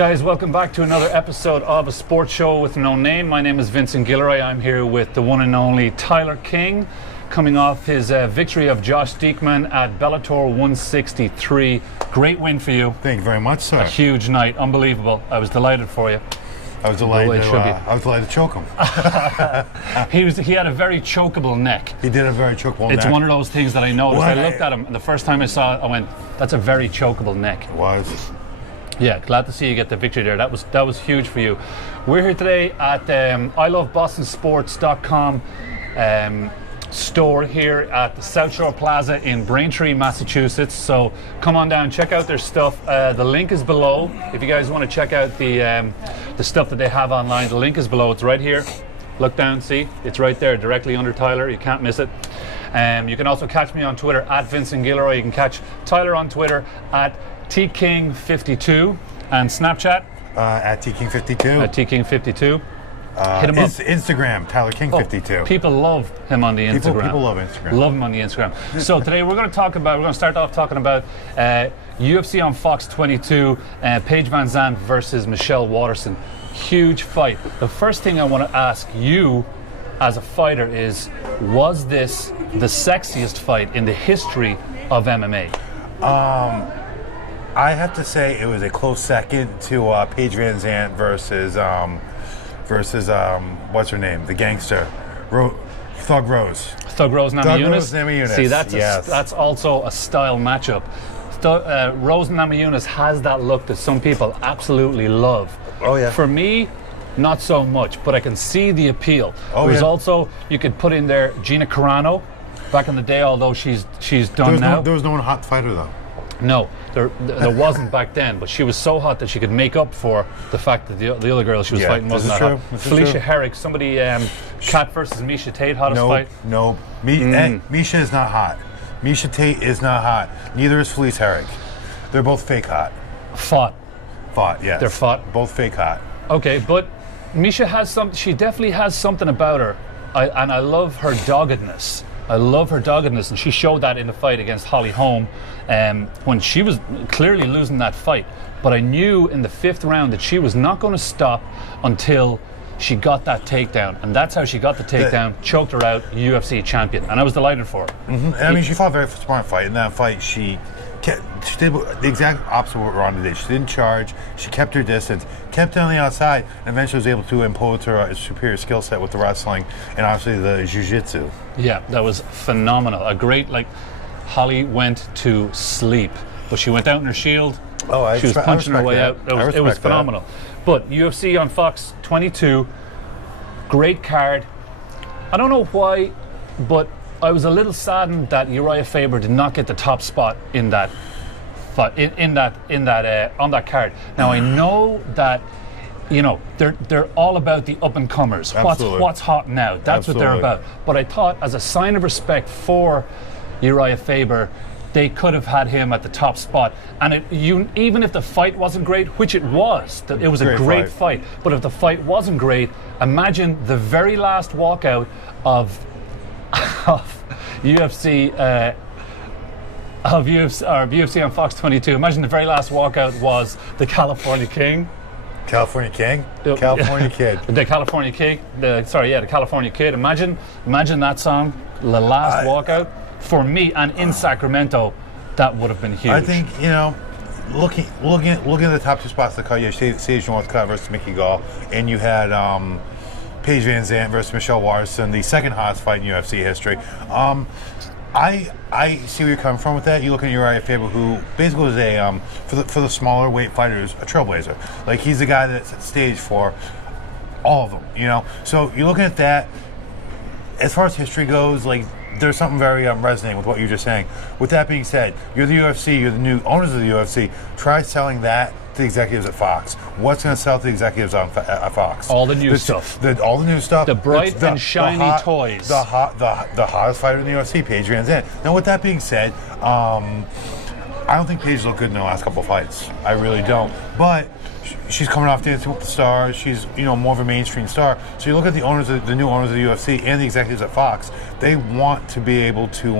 Guys, welcome back to another episode of A Sports Show with No Name. My name is Vincent Guillory. I'm here with the one and only Tyler King, coming off his victory of Josh Diekman at Bellator 163. Great win for you. Thank you very much, sir. A huge night. Unbelievable. I was delighted for you. I was delighted to choke him. He had a very chokeable neck. He did a very chokeable neck. It's one of those things that I noticed. I looked at him, and the first time I saw it, I went, that's a very chokeable neck. It was. Yeah, glad to see you get the victory there. That was huge for you. We're here today at ilovebostonsports.com store here at the South Shore Plaza in Braintree, Massachusetts. So come on down, check out their stuff. The link is below. If you guys want to check out the stuff that they have online, the link is below. It's right here. Look down, see? It's right there, directly under Tyler. You can't miss it. You can also catch me on Twitter at Vincent Guillory. You can catch Tyler on Twitter at tking52 and Snapchat at tking52. At tking52. Hit him up. Instagram, Tyler King 52. People love him on the Instagram. People love Instagram. Love him on the Instagram. So today we're going to start off talking about UFC on Fox 22, Paige Van Zandt versus Michelle Waterson. Huge fight. The first thing I want to ask you as a fighter is, was this the sexiest fight in the history of MMA? I have to say it was a close second to Paige Van Zandt versus what's her name, the gangster, Thug Rose. Thug Rose Namajunas. See, yes. That's also a style matchup. Rose Namajunas has that look that some people absolutely love. Oh yeah. For me, not so much, but I can see the appeal. There's also, you could put in there Gina Carano back in the day, although she's done now. There was no one hot fighter though. No, there wasn't back then, but she was so hot that she could make up for the fact that the other girl she was fighting wasn't that hot. Felicia Herrick, somebody, Kat versus Misha Tate, hottest fight? No, Misha is not hot. Misha Tate is not hot. Neither is Felicia Herrick. They're both fake hot. Fought, yes. They're fought. Both fake hot. Okay, but Misha has she definitely has something about her, and I love her doggedness. And she showed that in the fight against Holly Holm when she was clearly losing that fight. But I knew in the fifth round that she was not going to stop until she got that takedown. And that's how she got the takedown, choked her out, UFC champion. And I was delighted for her. Mm-hmm. I mean, she fought a very smart fight. In that fight, she did the exact opposite of what Ronda did. She didn't charge. She kept her distance, kept it on the outside, and eventually was able to impose her superior skill set with the wrestling and obviously the jiu-jitsu. Yeah, that was phenomenal. A great, Holly went to sleep, but she went out in her shield. She was punching her way out. It was phenomenal. But UFC on Fox 22, great card. I don't know why, but I was a little saddened that Uriah Faber did not get the top spot in that fight, on that card. Now I know that, they're all about the up and comers. What's hot now? That's what they're about. But I thought, as a sign of respect for Uriah Faber, they could have had him at the top spot. And even if the fight wasn't great, which it was, it was a great fight. But if the fight wasn't great, imagine the very last walkout of UFC UFC on Fox 22. Imagine the very last walkout was the California King. California King? California Kid. The California King. The California Kid. Imagine that song, the last walkout. For me, and in Sacramento, that would have been huge. I think, looking at the top two spots of the card, you had Sage Northcutt versus Mickey Gall, and you had Paige Van Zandt versus Michelle Waterson, the second hottest fight in UFC history. I see where you're coming from with that. You look at Uriah Faber, who basically was for the smaller weight fighters, a trailblazer. He's the guy that set the stage for all of them, So you're looking at that. As far as history goes, there's something very resonating with what you're just saying. With that being said, you're the UFC, you're the new owners of the UFC. Try selling that to the executives at Fox. What's going to sell to the executives at Fox? All the new stuff. All the new stuff. The bright and shiny toys. The hottest fighter in the UFC, Paige Van Zandt. Now, with that being said, I don't think Paige looked good in the last couple of fights. I really don't. But she's coming off Dancing with the Stars. She's more of a mainstream star. So you look at the new owners of the UFC and the executives at Fox. They want to be able to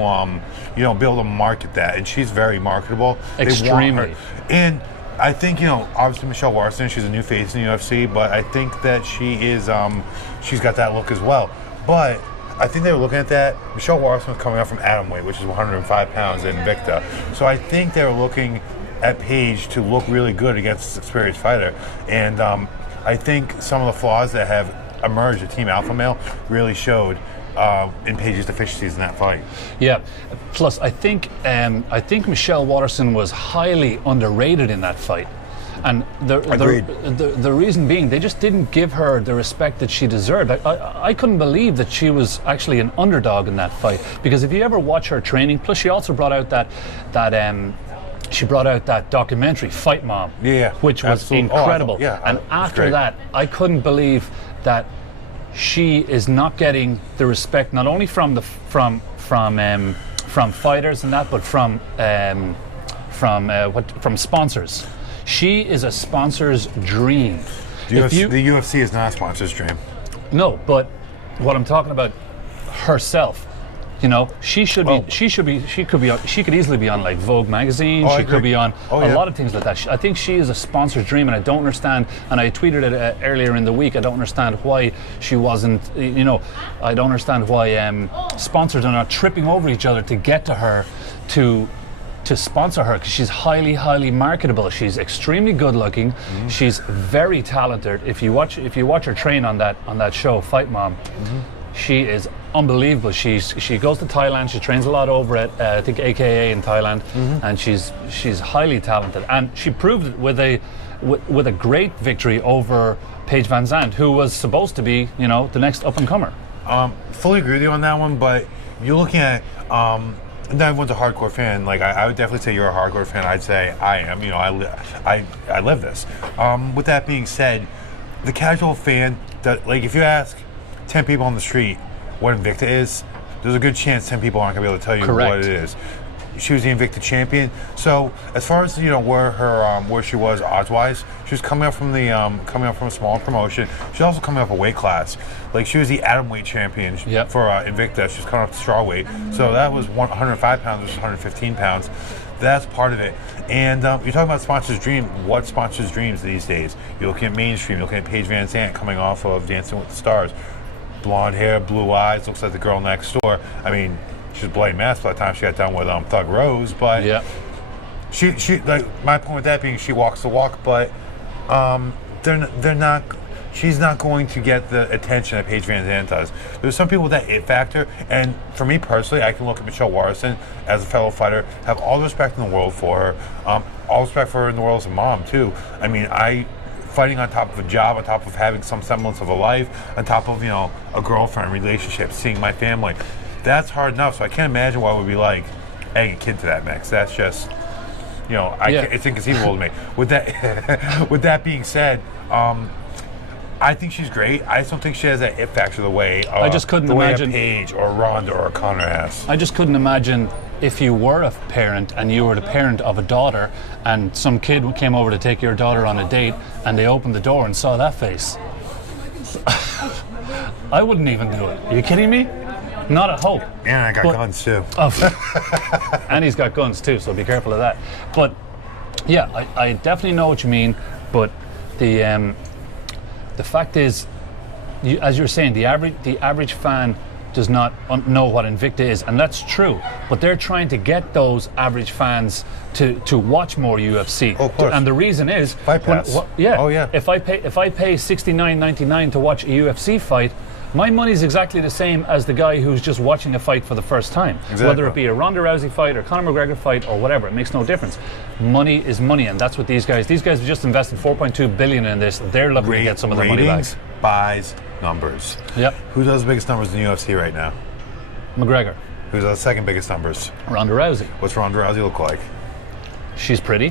be able to market that, and she's very marketable. Extremely. They want her. And I think, obviously Michelle Watson, she's a new face in the UFC, but I think that she is, she's got that look as well. But I think they were looking at that. Michelle Watson was coming up from atomweight, which is 105 pounds in Invicta. So I think they were looking at Paige to look really good against this experienced fighter. And I think some of the flaws that have emerged at Team Alpha Male really showed in Paige's deficiencies in that fight. Yeah. Plus, I think Michelle Watterson was highly underrated in that fight. And the reason being, they just didn't give her the respect that she deserved. I couldn't believe that she was actually an underdog in that fight, because if you ever watch her training, plus she also brought out that documentary, Fight Mom, which was incredible. And after that, I couldn't believe that she is not getting the respect, not only from fighters and that, but from sponsors. She is a sponsor's dream. The UFC is not a sponsor's dream. No, but what I'm talking about, herself. She could easily be on like Vogue magazine. She could be on a lot of things like that. I think she is a sponsor's dream, and I don't understand. And I tweeted it earlier in the week. I don't understand why she wasn't. I don't understand why sponsors are not tripping over each other to get to her to sponsor her, because she's highly, highly marketable. She's extremely good looking. Mm-hmm. She's very talented. If you watch her train on that show, Fight Mom, she is unbelievable. She goes to Thailand. She trains a lot over at I think AKA in Thailand, and she's highly talented. And she proved it with a great victory over Paige Van Zandt, who was supposed to be the next up and comer. Fully agree with you on that one, but you're looking at. And everyone's a hardcore fan. Like I would definitely say you're a hardcore fan. I'd say I am. I live this. With that being said, the casual fan, if you ask 10 people on the street what Invicta is, there's a good chance 10 people aren't gonna be able to tell you what it is. She was the Invicta champion. So as far as where she was odds-wise, she was coming up from a small promotion. She's also coming up a weight class. Like she was the atomweight champion for Invicta. She was coming up to strawweight. So that was 105 pounds versus 115 pounds. That's part of it. And you're talking about sponsors' dream. What sponsors' dreams these days? You're looking at mainstream. You're looking at Paige Van Zandt coming off of Dancing with the Stars. Blonde hair, blue eyes, looks like the girl next door. I mean, she was bloody mess by the time she got done with Thug Rose, but she like my point with that being she walks the walk, but they're not. She's not going to get the attention that Paige Van Zandt does. There's some people with that it factor, and for me personally, I can look at Michelle Watterson as a fellow fighter, have all the respect in the world for her, all respect for her in the world as a mom too. I mean, fighting on top of a job, on top of having some semblance of a life, on top of a girlfriend relationship, seeing my family. That's hard enough, so I can't imagine what it would be like adding a kid to that mix. That's just, it's inconceivable to me. With that being said, I think she's great. I just don't think she has that it factor the way I just couldn't imagine Paige or Ronda or Conor has. I just couldn't imagine if you were a parent and you were the parent of a daughter and some kid came over to take your daughter on a date and they opened the door and saw that face. I wouldn't even do it. Are you kidding me? Not a hope. And I got guns too. And he's got guns too, so be careful of that. But yeah, I definitely know what you mean. But the fact is, as you're saying, the average fan does not know what Invicta is, and that's true. But they're trying to get those average fans to watch more UFC. Oh, of course. And the reason is, Fight Pass. If I pay $69.99 to watch a UFC fight, my money's exactly the same as the guy who's just watching a fight for the first time. Exactly. Whether it be a Ronda Rousey fight or Conor McGregor fight or whatever, it makes no difference. Money is money, and that's what these guys have just invested $4.2 billion in this. They're looking to get some of their money back. Buys numbers. Yep. Who does the biggest numbers in the UFC right now? McGregor. Who's the second biggest numbers? Ronda Rousey. What's Ronda Rousey look like? She's pretty.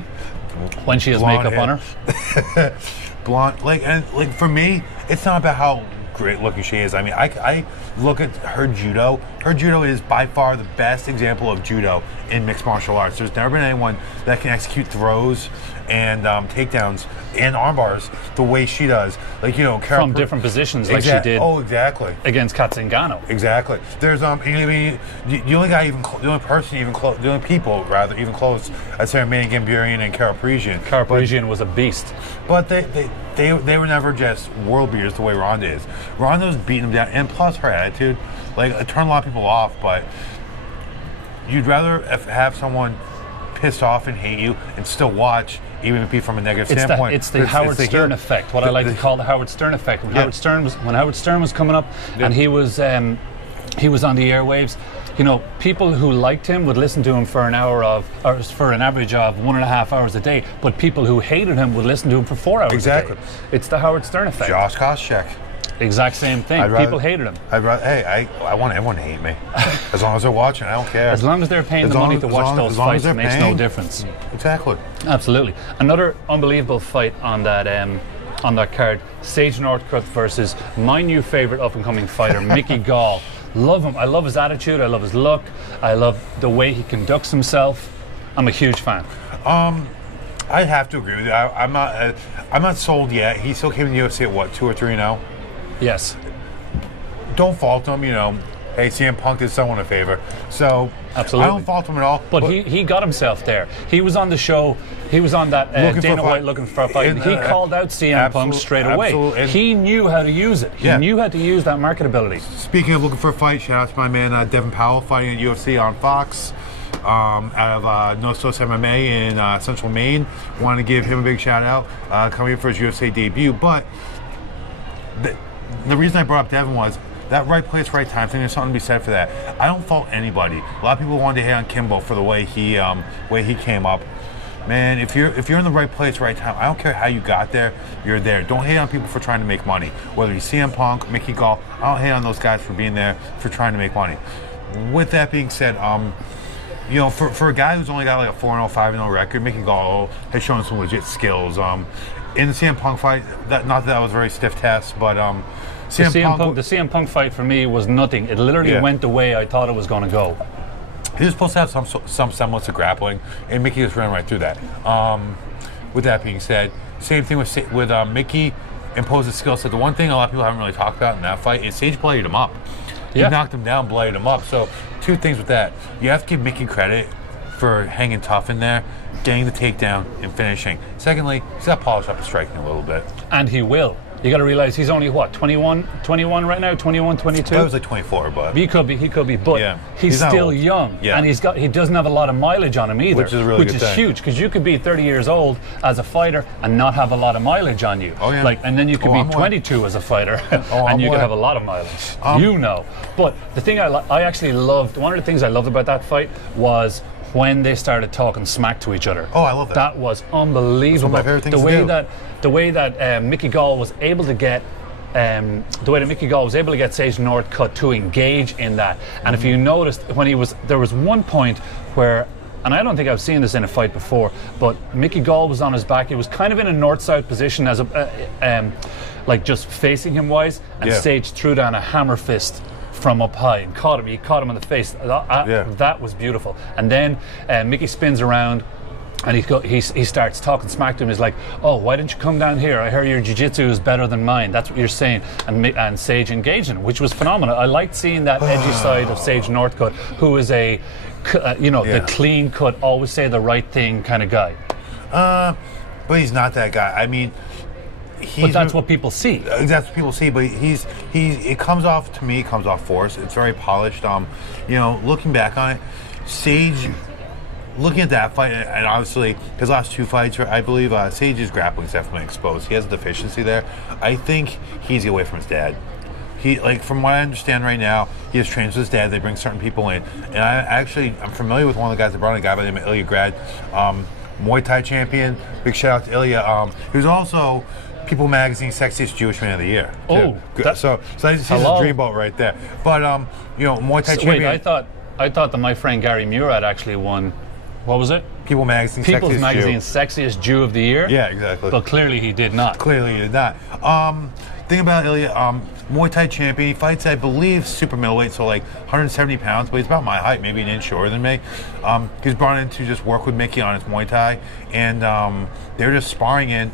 When she has makeup on her. Blonde. For me, it's not about how great looking she is. I mean, I look at her judo. Her judo is by far the best example of judo in mixed martial arts. There's never been anyone that can execute throws and takedowns and arm bars the way she does. Like, you know, from different positions, like she did. Oh, exactly. Against Katzengano. Exactly. There's I mean, the only guy the only people rather even close, I'd say, are Manny Gambarian and Carol Parisian. Carol Parisian was a beast. But they were never just world beaters the way Ronda is. Ronda was beating them down, and plus her attitude, like, it turned a lot of people off. But you'd rather have someone pissed off and hate you and still watch, even if it be from a negative standpoint. It's the Howard Stern effect. What I like to call the Howard Stern effect. When Howard Stern was coming up, and he was on the airwaves. You know, people who liked him would listen to him for an average of 1.5 hours a day. But people who hated him would listen to him for 4 hours a day. It's the Howard Stern effect. Josh Koscheck. Exact same thing. People hated him. I want everyone to hate me. As long as they're watching, I don't care. As long as they're paying the money to watch those fights, it makes no difference. Exactly. Absolutely. Another unbelievable fight on that card: Sage Northcutt versus my new favorite up-and-coming fighter, Mickey Gall. Love him. I love his attitude. I love his look. I love the way he conducts himself. I'm a huge fan. I have to agree with you. I'm not sold yet. He still came in the UFC at what, 2 or 3-0? Yes. Don't fault him, you know. Hey, CM Punk did someone a favor. So, absolutely. I don't fault him at all. But he got himself there. He was on the show. He was on that Dana White looking for a fight. He called out CM Punk straight away. He knew how to use it. He knew how to use that marketability. Speaking of looking for a fight, shout out to my man Devin Powell fighting at UFC on Fox. Out of No Sos MMA in Central Maine. Want to give him a big shout out coming in for his UFC debut. But the reason I brought up Devin was that right place, right time thing. There's something to be said for that. I don't fault anybody. A lot of people wanted to hate on Kimbo for the way he came up. Man, if you're in the right place, right time, I don't care how you got there, you're there. Don't hate on people for trying to make money. Whether you CM Punk, Mickey Gall, I don't hate on those guys for being there, for trying to make money. With that being said, you know, for a guy who's only got like a 4-0, 5-0 record, Mickey Gall has shown some legit skills. In the CM Punk fight, not that was a very stiff test, but the CM Punk fight for me was nothing. It literally went the way I thought it was going to go. He was supposed to have some semblance of grappling, and Mickey just ran right through that. With that being said, same thing with Mickey imposed a skill set. The one thing a lot of people haven't really talked about in that fight is Sage bloodied him up. He knocked him down, bloodied him up. So two things with that. You have to give Mickey credit for hanging tough in there, getting the takedown, and finishing. Secondly, he's got to polish up his striking a little bit. And he will. You got to realize he's only, what, 21 right now? 21, 22? I was like 24, but... He could be, but he's still young. Yeah. And he doesn't have a lot of mileage on him either. Which is a really good thing. Which is huge, because you could be 30 years old as a fighter and not have a lot of mileage on you. Oh, yeah. And then you could be 22 as a fighter and you could have a lot of mileage. But the thing I actually loved, one of the things I loved about that fight was when they started talking smack to each other. Oh, I love that. That was unbelievable. That's one of my favorite things to do. The way that Mickey Gall was able to get Sage Northcutt to engage in that. And if you noticed, there was one point where, and I don't think I've seen this in a fight before, but Mickey Gall was on his back. He was kind of in a north-south position as like just facing him wise, and Sage threw down a hammer fist from up high and caught him. He caught him in the face. That was beautiful. And then Mickey spins around and he starts talking smack to him. He's like, "Oh, why didn't you come down here? I hear your jiu-jitsu is better than mine." That's what you're saying. And Sage engaged him, which was phenomenal. I liked seeing that edgy side of Sage Northcutt, who is the clean cut, always say the right thing kind of guy. But he's not that guy. I mean, but that's what people see. That's what people see. But it comes off force. It's very polished. Looking back on it, Sage. Looking at that fight, and obviously his last two fights, I believe Sage's grappling is definitely exposed. He has a deficiency there. I think he's away from his dad. From what I understand right now, he has trained with his dad. They bring certain people in, and I'm familiar with one of the guys that brought in, a guy by the name of Ilya Grad, Muay Thai champion. Big shout out to Ilya. He was also People Magazine Sexiest Jewish Man of the Year. Oh, so he's a dreamboat right there. But Muay Thai champion. Wait, I thought that my friend Gary Murad actually won. What was it? People's Magazine sexiest Jew of the year. Yeah, exactly. But clearly he did not. Clearly he did not. Thing about Ilya, Muay Thai champion. He fights, I believe, super middleweight, so like 170 pounds, but he's about my height, maybe an inch shorter than me. He's brought in to just work with Mickey on his Muay Thai, and they were just sparring, and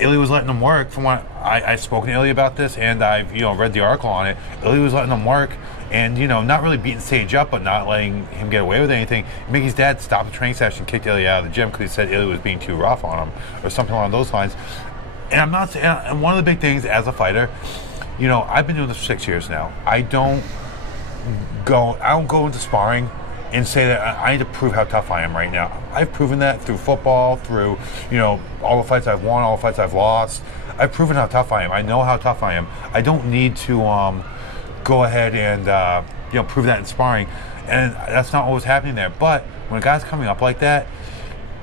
Ilya was letting him work. From what I've spoken to Ilya about this, and I've read the article on it. Ilya was letting him work, and not really beating Sage up, but not letting him get away with anything. Mickey's dad stopped the training session, kicked Ilya out of the gym because he said Ilya was being too rough on him, or something along those lines. And and one of the big things as a fighter, I've been doing this for 6 years now. I don't go into sparring and say that I need to prove how tough I am right now. I've proven that through football, through all the fights I've won, all the fights I've lost. I've proven how tough I am. I know how tough I am. I don't need to go ahead and prove that in sparring. And that's not what was happening there. But when a guy's coming up like that,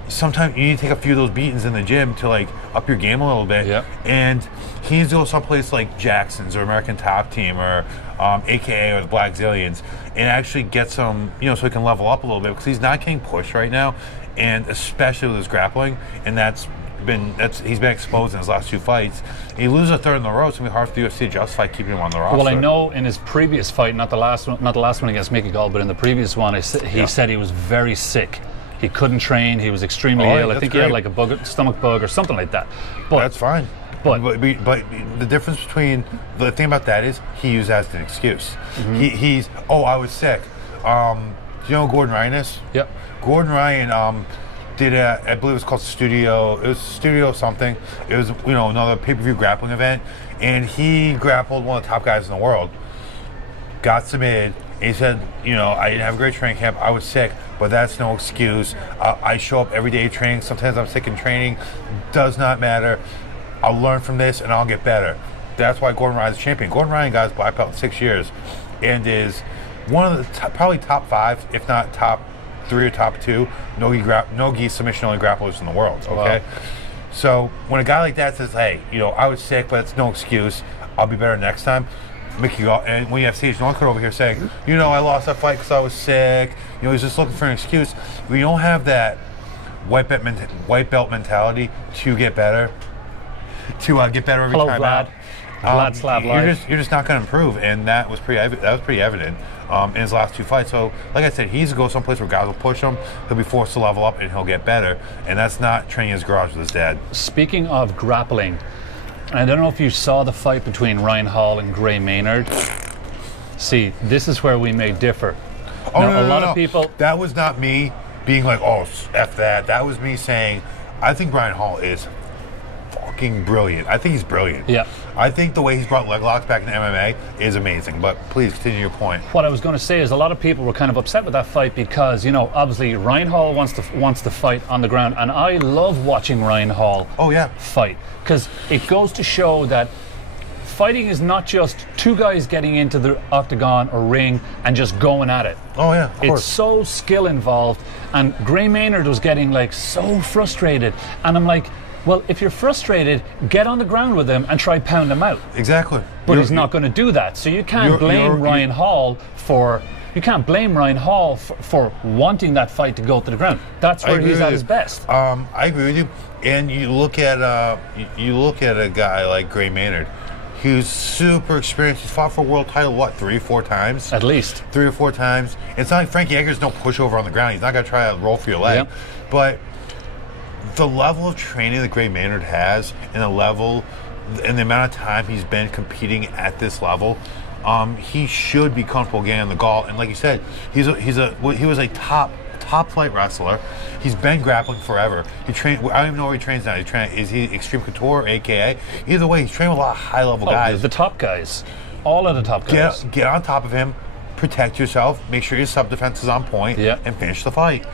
sometimes you need to take a few of those beatings in the gym to like up your game a little bit. Yep. And he needs to go someplace like Jackson's or American Top Team or AKA or the Black Zillions and actually get some, so he can level up a little bit, because he's not getting pushed right now, and especially with his grappling, and he's been exposed in his last 2 fights. He loses a third in a row. It's gonna be hard for the UFC to justify keeping him on the roster. Well, I know in his previous fight, not the last one against Mickey Gall, but in the previous one, he said he was very sick. He couldn't train. He was extremely ill. I think he had like a stomach bug or something like that. But that's fine. But the difference between the thing about that is he used that as an excuse. Mm-hmm. I was sick. Do you know who Gordon Ryan is? Yep. Gordon Ryan did I believe it was called Studio. It was Studio something. It was another pay-per-view grappling event, and he grappled one of the top guys in the world. Got submitted. He said, I didn't have a great training camp. I was sick, but that's no excuse. I show up every day training. Sometimes I'm sick in training. Does not matter. I'll learn from this and I'll get better. That's why Gordon Ryan's champion. Gordon Ryan got his black belt in 6 years, and is one of the probably top 5, if not top 3 or top 2, no-gi submission only grapplers in the world. Okay, wow. So when a guy like that says, "Hey, I was sick, but it's no excuse. I'll be better next time." Mickey Gall, and when you have Sage Northcutt over here saying, I lost that fight because I was sick. He's just looking for an excuse. We don't have that white belt mentality to get better. Get better every time Vlad. out. Vlad Slav live. You're just not going to improve, and that was pretty evident in his last 2 fights. So, like I said, he needs to go someplace where guys will push him. He'll be forced to level up, and he'll get better. And that's not training in his garage with his dad. Speaking of grappling, I don't know if you saw the fight between Ryan Hall and Gray Maynard. See, this is where we may differ. A lot of people. That was not me being like, "Oh, F that." That was me saying, I think Ryan Hall is fucking brilliant. I think he's brilliant. Yeah. I think the way he's brought leg locks back in MMA is amazing. But please continue your point. What I was going to say is a lot of people were kind of upset with that fight because, obviously Ryan Hall wants to fight on the ground, and I love watching Ryan Hall fight, because it goes to show that fighting is not just 2 guys getting into the octagon or ring and just going at it. Oh yeah, of course. It's so skill involved, and Gray Maynard was getting like so frustrated, and I'm like, well, if you're frustrated, get on the ground with him and try pound him out. Exactly. But he's not going to do that. So you can't blame Ryan Hall for wanting that fight to go to the ground. That's where he's at his best. I agree with you. And you look at a guy like Gray Maynard, who's super experienced. He's fought for a world title 3 or 4 times? At least 3 or 4 times. It's not like Frankie Edgar's no pushover on the ground. He's not going to try to roll for your leg. Yep. But the level of training that Gray Maynard has, and the amount of time he's been competing at this level, he should be comfortable getting on the Gall. And like you said, he was a top flight wrestler. He's been grappling forever. He trained. I don't even know where he trains now. Is he Extreme Couture, AKA? Either way, he's trained with a lot of high level guys. The top guys, all of the top guys. Get on top of him, protect yourself, make sure your sub defense is on point, and finish the fight.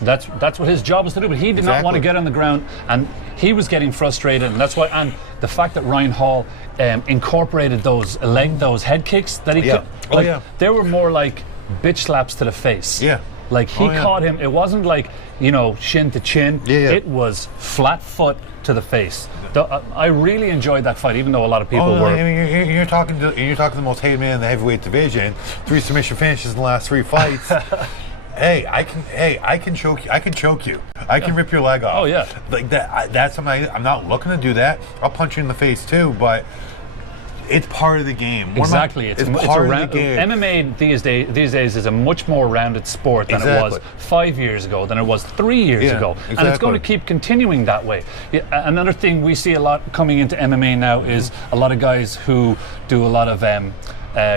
That's what his job was to do, but he did not want to get on the ground, and he was getting frustrated, and that's why. And the fact that Ryan Hall incorporated those head kicks that he could, they were more like bitch slaps to the face. Yeah. Like he caught him. It wasn't like shin to chin. It was flat foot to the face. I really enjoyed that fight, even though a lot of people were. I mean, you're talking to the most hated man in the heavyweight division. 3 submission finishes in the last 3 fights. Hey, I can choke you. I can choke you. I can rip your leg off. Oh yeah. Like that. That's something. I'm not looking to do that. I'll punch you in the face too, but it's part of the game. Exactly. It's part of the game. MMA these days is a much more rounded sport than it was 5 years ago, than it was 3 years ago. Exactly. And it's going to keep continuing that way. Another thing we see a lot coming into MMA now is a lot of guys who do a lot of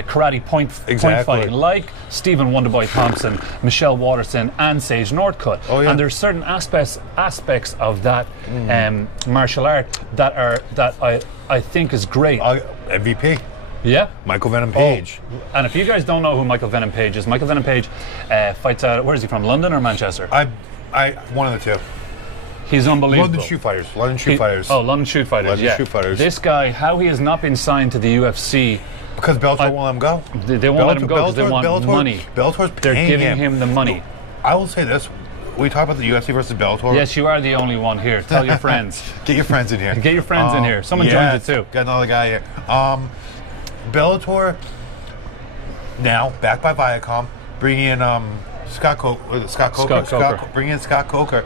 karate point fighting, like Stephen Wonderboy Thompson, Michelle Waterson, and Sage Northcutt. Oh, yeah. And there's certain aspects of that martial art that I think is great. MVP. Yeah. Michael Venom Page. Oh. And if you guys don't know who Michael Venom Page is, Michael Venom Page fights out, where is he from, London or Manchester? One of the two. He's unbelievable. London Shoot Fighters. London Shoot Fighters. Oh, London Shoot Fighters, London Shoot Fighters. This guy, how he has not been signed to the UFC. Because Bellator won't let him go. They won't let him go because they want money. Bellator's paying They're giving him the money. I will say this. We talk about the UFC versus Bellator. Yes, you are the only one here. Tell your friends. Get your friends in here. Get your friends in here. Someone joins you too. Got another guy here. Bellator, now backed by Viacom, bringing in Scott Coker. Bringing in Scott Coker.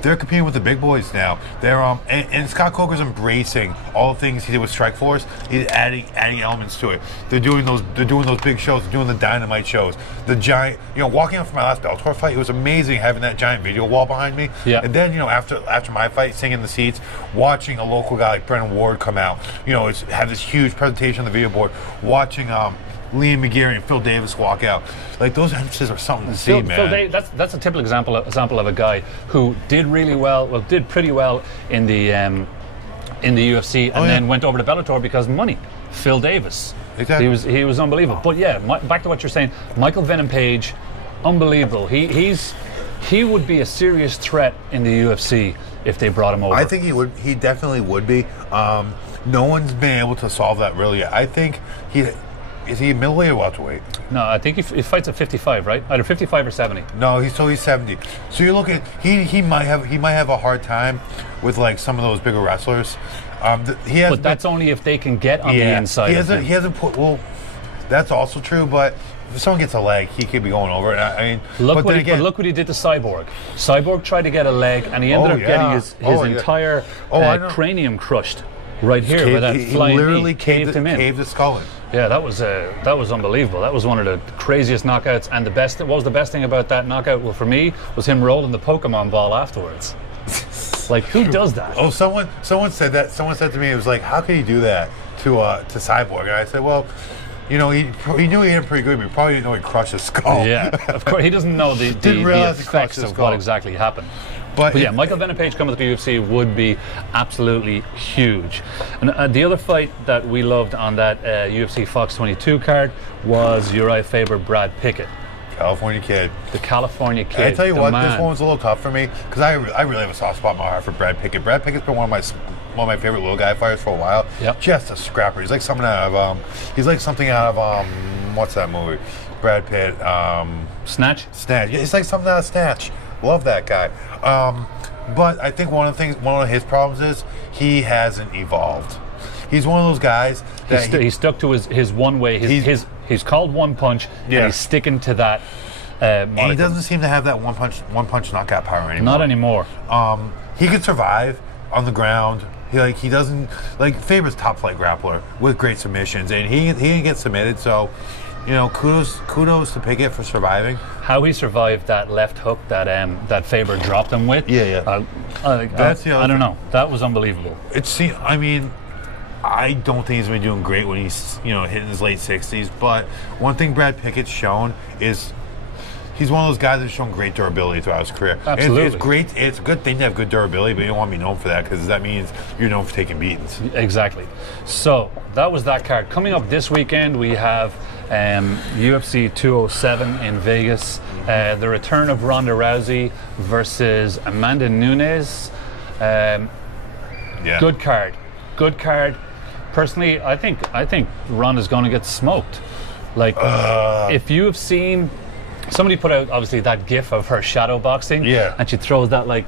They're competing with the big boys now. They're and Scott Coker's embracing all the things he did with Strikeforce. He's adding elements to it. They're doing those big shows. They're doing the dynamite shows. The giant, walking out from my last Bellator fight, it was amazing having that giant video wall behind me. Yeah. And then after my fight, sitting in the seats, watching a local guy like Brennan Ward come out. Have this huge presentation on the video board. Watching Liam McGeary and Phil Davis walk out. Like, those entrances are something to see, man. That's a typical example of a guy who did pretty well in the UFC and then went over to Bellator because money. Phil Davis. Exactly. He was unbelievable. But yeah, back to what you're saying. Michael Venom Page, unbelievable. He would be a serious threat in the UFC if they brought him over. I think he would. He definitely would be. No one's been able to solve that really yet. I think is he middleweight or welterweight? No, I think he fights at 55, right? Either 55 or 70. No, he's 70. So you look at he might have a hard time with like some of those bigger wrestlers. But that's only if they can get on the inside. He hasn't put. Well, that's also true. But if someone gets a leg, he could be going over it. I mean, look what he did to Cyborg. Cyborg tried to get a leg, and he ended up getting his entire cranium crushed right here. Where that flying literally knee caved him in. Caved the skull in. Yeah, that was unbelievable. That was one of the craziest knockouts, and what was the best thing about that knockout? Well, for me, was him rolling the Pokemon ball afterwards. Like, who does that? Oh, someone said that. Someone said to me, it was like, how could he do that to Cyborg? And I said, well, he knew he hit him pretty good, but he probably didn't know he crushed his skull. Yeah, of course, he doesn't know the effects of what exactly happened. But yeah, Michael Venom Page coming to the UFC would be absolutely huge. And the other fight that we loved on that UFC Fox 22 card was Uriah Faber, Brad Pickett. California Kid. The California Kid. I tell you what, this one was a little tough for me because I really have a soft spot in my heart for Brad Pickett. Brad Pickett's been one of my favorite little guy fighters for a while. Yep. Just a scrapper. He's like something out of what's that movie? Brad Pitt. Snatch. Yeah, he's like something out of Snatch. Love that guy. But I think one of his problems is he hasn't evolved. He's one of those guys that he's stuck to his one way. He's called one punch, and he's sticking to that. And he doesn't seem to have that one punch knockout power anymore. Not anymore. He can survive on the ground. He doesn't like Faber's top flight grappler with great submissions, and he didn't get submitted. So, kudos to Pickett for surviving. How he survived that left hook that Faber dropped him with. Yeah. I don't know. That was unbelievable. I don't think he's been doing great when he's hitting his late 60s. But one thing Brad Pickett's shown is he's one of those guys that's shown great durability throughout his career. Absolutely. It's great. It's a good thing to have good durability, but you don't want to be known for that because that means you're known for taking beatings. Exactly. So that was that card. Coming up this weekend, we have UFC 207 in Vegas. The return of Ronda Rousey versus Amanda Nunes. Good card. Personally, I think Ronda's going to get smoked. Like, if you have seen, somebody put out obviously that GIF of her shadow boxing, and she throws that like.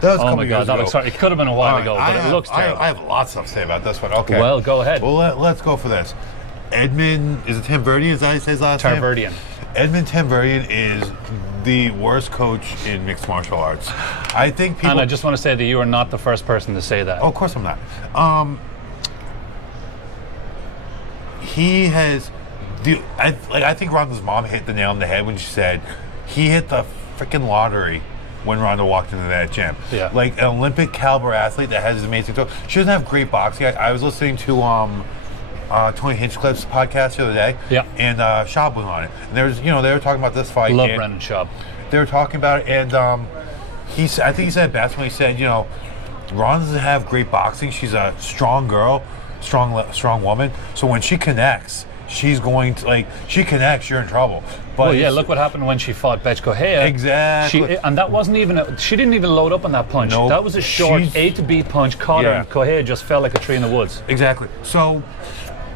That was oh my God! That looks sorry. It could have been a while ago, but it looks terrible. I have lots of stuff to say about this one. Okay. Well, go ahead. Well, let's go for this. Edmund, is it Tamverdian? Is that how he says his last name? Tarverdian. Edmund Tamverdian is the worst coach in mixed martial arts. I think people... And I just want to say that you are not the first person to say that. Oh, of course I'm not. He has... I think Ronda's mom hit the nail on the head when she said he hit the freaking lottery when Ronda walked into that gym. Yeah. Like an Olympic caliber athlete that has amazing toe. She doesn't have great boxing. I was listening to Tony Hinchcliffe's podcast the other day. Yeah. And Schaub was on it. And there's, they were talking about this fight. Love Brendan Schaub. They were talking about it, and I think he said it best when he said, Ronda doesn't have great boxing. She's a strong girl, strong woman. So when she connects, she's going to she connects, you're in trouble. But look what happened when she fought Betch Correia. Exactly. And that wasn't even she didn't even load up on that punch. Nope. That was a short A to B punch, caught her, and Correia just fell like a tree in the woods. Exactly. So,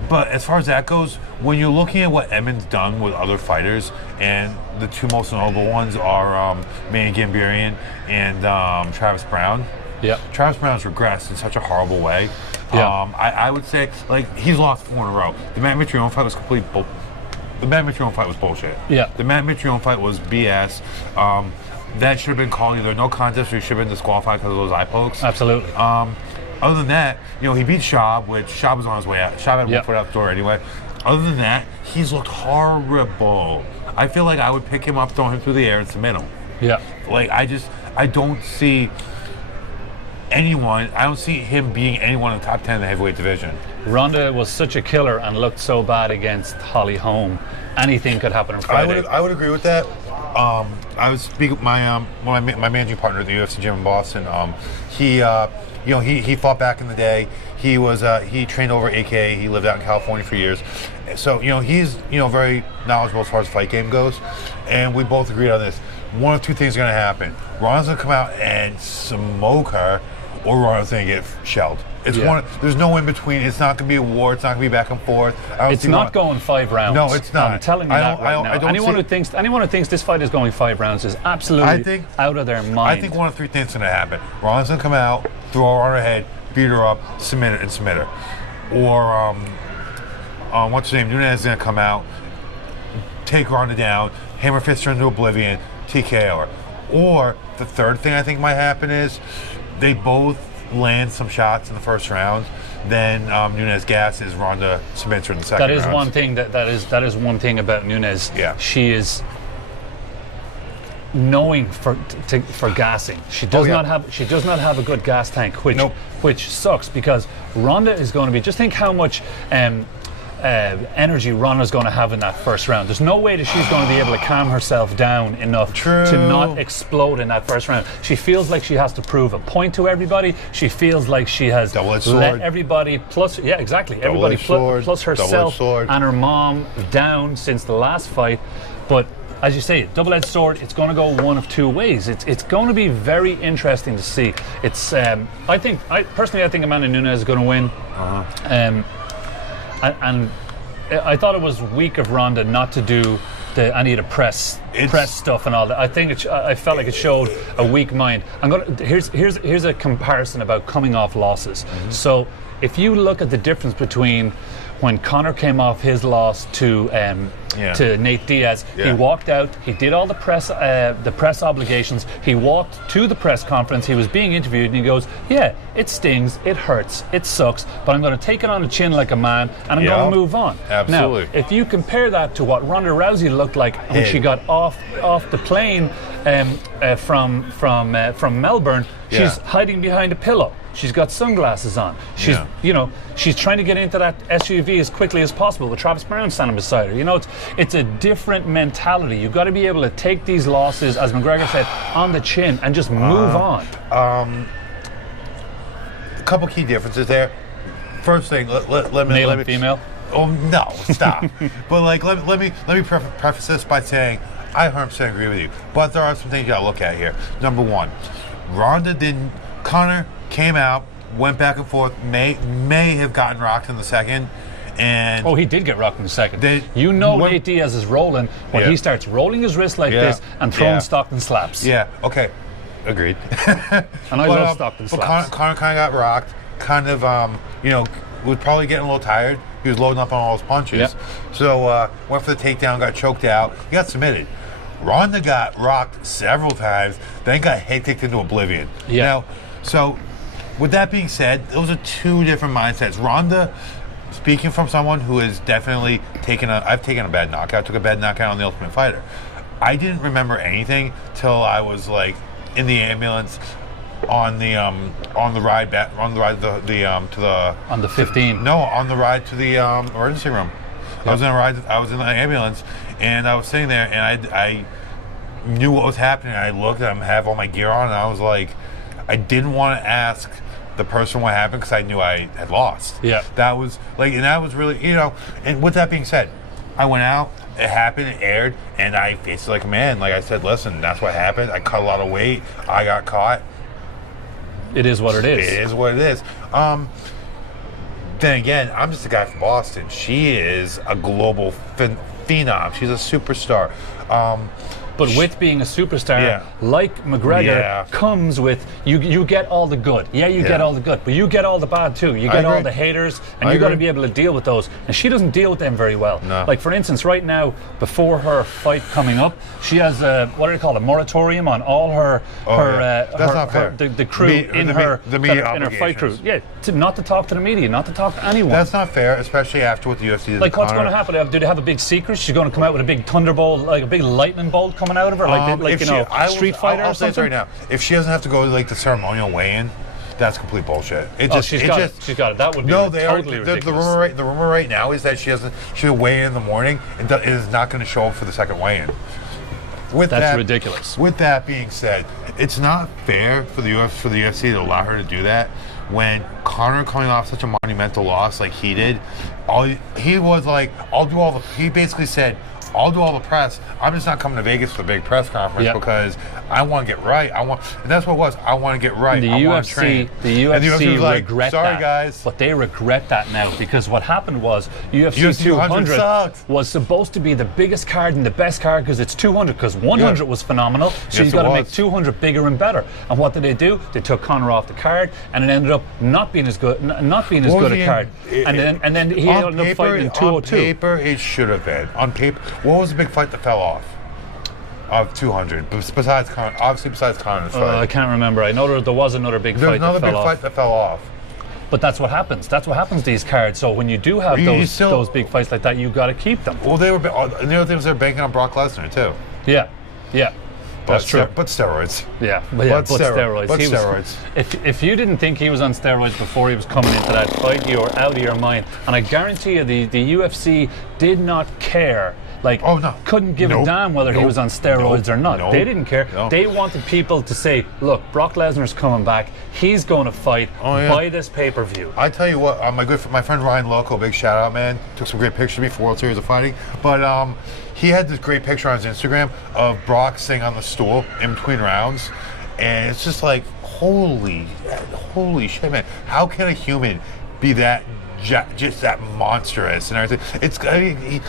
but as far as that goes, when you're looking at what Edmund's done with other fighters, and the two most notable ones are Manny Gambarian and Travis Brown. Yeah. Travis Brown's regressed in such a horrible way. Yeah. I would say, he's lost 4 in a row. The Matt Mitrione fight was the Matt Mitrione fight was bullshit. Yeah. The Matt Mitrione fight was BS. That should have been called either no contest or he should have been disqualified because of those eye pokes. Absolutely. Other than that, he beat Schaub, which Schaub was on his way out. Schaub had one foot out the door anyway. Other than that, he's looked horrible. I feel like I would pick him up, throw him through the air, and submit him. Yeah. I don't see anyone. I don't see him being anyone in the top 10 in the heavyweight division. Ronda was such a killer and looked so bad against Holly Holm. Anything could happen on Friday. I would agree with that. I was speaking with my managing partner at the UFC gym in Boston. He fought back in the day. He trained over AKA. He lived out in California for years. So he's very knowledgeable as far as the fight game goes. And we both agreed on this. One of two things are going to happen. Ronda's going to come out and smoke her, or Ronda's going to get shelled. It's one. There's no in between. It's not going to be a war. It's not going to be back and forth. It's not going 5 rounds. No, it's not. I'm telling you that right now. Anyone who thinks this fight is going 5 rounds is absolutely out of their mind. I think one of 3 things is going to happen. Ronda's going to come out, throw her on her head, beat her up, submit her. Or what's her name? Nunes is going to come out, take Ronda down, hammer fist her into oblivion, TKO her. Or the third thing I think might happen is they both land some shots in the first round. Then Nunes gasses, Ronda submits her in the second round. That is one thing. That is one thing about Nunes. Yeah. She is knowing for gassing. She does not have a good gas tank, which sucks because Ronda is going to be. Just think how much energy Ronda's going to have in that first round. There's no way that she's going to be able to calm herself down enough to not explode in that first round. She feels like she has to prove a point to everybody. She feels like she has let everybody plus herself and her mom down since the last fight. But as you say, double-edged sword, it's going to go one of 2 ways. It's going to be very interesting to see. It's I think Amanda Nunes is going to win. And I thought it was weak of Ronda not to do the I need to press stuff and all that. I felt like it showed a weak mind. Here's a comparison about coming off losses. Mm-hmm. So if you look at the difference between when Conor came off his loss to Nate Diaz, he walked out, he did all the press obligations, he walked to the press conference, he was being interviewed, and he goes, yeah, it stings, it hurts, it sucks, but I'm going to take it on the chin like a man, and I'm going to move on. Absolutely. Now, if you compare that to what Ronda Rousey looked like when she got off the plane from Melbourne, she's hiding behind a pillow. She's got sunglasses on. She's trying to get into that SUV as quickly as possible with Travis Brown standing beside her. It's a different mentality. You've got to be able to take these losses, as McGregor said, on the chin and just move on. A couple key differences there. First thing, let me female. Oh no, stop. But let me preface this by saying I 100% agree with you. But there are some things you got to look at here. Number one, Conor came out, went back and forth, may have gotten rocked in the second. And he did get rocked in the second. Nate Diaz is rolling when he starts rolling his wrist like this and throwing Stockton slaps. Yeah, okay. Agreed. And I love Stockton slaps. Conor kind of got rocked, was probably getting a little tired. He was loading up on all his punches. Yep. So went for the takedown, got choked out. He got submitted. Ronda got rocked several times, then got head kicked into oblivion. Yeah. Now, so with that being said, those are two different mindsets. Ronda, speaking from someone who has definitely I've taken a bad knockout, took a bad knockout on The Ultimate Fighter. I didn't remember anything till I was like in the ambulance on the ride back on the ride to the on the 15. No, on the ride to the emergency room. Yep. I was in the ambulance, and I was sitting there, and I knew what was happening. I looked at him, have all my gear on, and I was like, I didn't want to ask the person what happened because I knew I had lost. Yeah, that was like, and that was really, And with that being said, I went out. It happened. It aired, and I faced it like a man. Like I said, listen, that's what happened. I cut a lot of weight. I got caught. It is what it is. It is what it is. Then again, I'm just a guy from Boston. She is a global phenom. She's a superstar. But with being a superstar, like McGregor, comes with you get all the good. Yeah, you get all the good, but you get all the bad too. You get all the haters, and you got to be able to deal with those. And she doesn't deal with them very well. No. Like for instance, right now, before her fight coming up, she has a moratorium on all her the crew in her fight crew. Yeah, not to talk to the media, not to talk to anyone. That's not fair, especially after what the UFC did. Like what's going to happen? Do they have a big secret? She's going to come out with a big thunderbolt, like a big lightning bolt coming out of her, Street Fighter or something. Right now, if she doesnuld have to go to like the ceremonial weigh-in, that's complete bullshit. She's got it. That would be totally ridiculous. The rumor right now is that she'll weigh in the morning and is not going to show up for the second weigh-in. That's ridiculous. With that being said, it's not fair for the UFC to allow her to do that when Conor coming off such a monumental loss like he did. He was like, he basically said, I'll do all the press. I'm just not coming to Vegas for the big press conference because I want to get right. And that's what it was. I want to get right. I want to train. The UFC was like, regret sorry, that. guys. But they regret that now because what happened was UFC 200 was supposed to be the biggest card and the best card because it's 200 because 100 was phenomenal. So you've got to make 200 bigger and better. And what did they do? They took Conor off the card and it ended up not being as good a card. And then he ended up fighting in 202. On paper, it should have been. On paper, what was the big fight that fell off of 200? Besides Conor's fight. I can't remember. I know there was another big fight that fell off. There's another big fight that fell off. But that's what happens. That's what happens to these cards. So when you do have those big fights like that, you've got to keep them. Well, the other thing was they're banking on Brock Lesnar too. Yeah. That's true. But steroids. Yeah, but steroids. But steroids. If you didn't think he was on steroids before he was coming into that fight, you were out of your mind. And I guarantee you, the UFC did not care. Couldn't give a damn whether he was on steroids or not. They didn't care. They wanted people to say, look, Brock Lesnar's coming back. He's going to fight. Buy this pay-per-view. I tell you what, my friend Ryan Loco, big shout out, man. Took some great pictures of me for World Series of Fighting. But he had this great picture on his Instagram of Brock sitting on the stool in between rounds. And it's just like, holy shit, man. How can a human be that, just that monstrous and everything?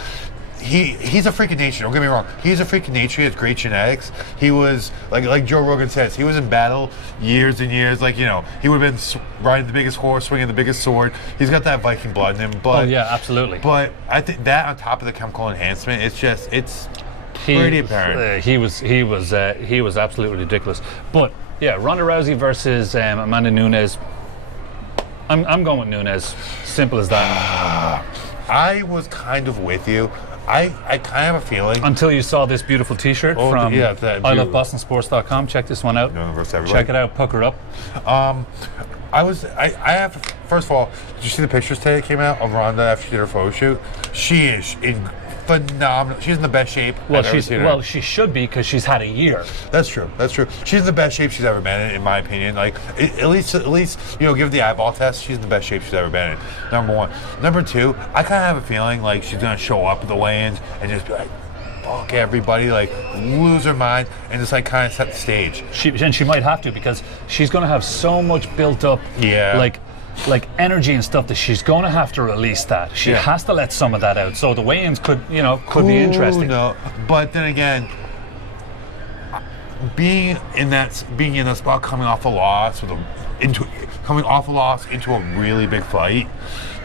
He's a freak of nature. Don't get me wrong. He's a freak of nature. He has great genetics. He was like Joe Rogan says. He was in battle years and years. He would have been riding the biggest horse, swinging the biggest sword. He's got that Viking blood in him. But, absolutely. But I think that on top of the chemical enhancement, it's pretty apparent. He was absolutely ridiculous. But Ronda Rousey versus Amanda Nunes. I'm going with Nunes. Simple as that. I was kind of with you. I kind of have a feeling. Until you saw this beautiful T-shirt from ilovebostonsports.com. Check this one out. Check it out. Pucker up. First of all, did you see the pictures today that came out of Ronda after she did her photo shoot? She is phenomenal. She's in the best shape I've ever seen her. Well, she should be because she's had a year. That's true. She's in the best shape she's ever been in my opinion. At least, give the eyeball test. She's in the best shape she's ever been in. Number one. Number two, I kind of have a feeling like she's gonna show up at the weigh-ins and just be like, fuck everybody, lose her mind and just kind of set the stage. She might have to because she's gonna have so much built up. Yeah. Like energy and stuff that she's going to have to release that. She has to let some of that out. So the weigh-ins could be interesting. No, but then again, being in that spot coming off a loss with coming off a loss into a really big fight.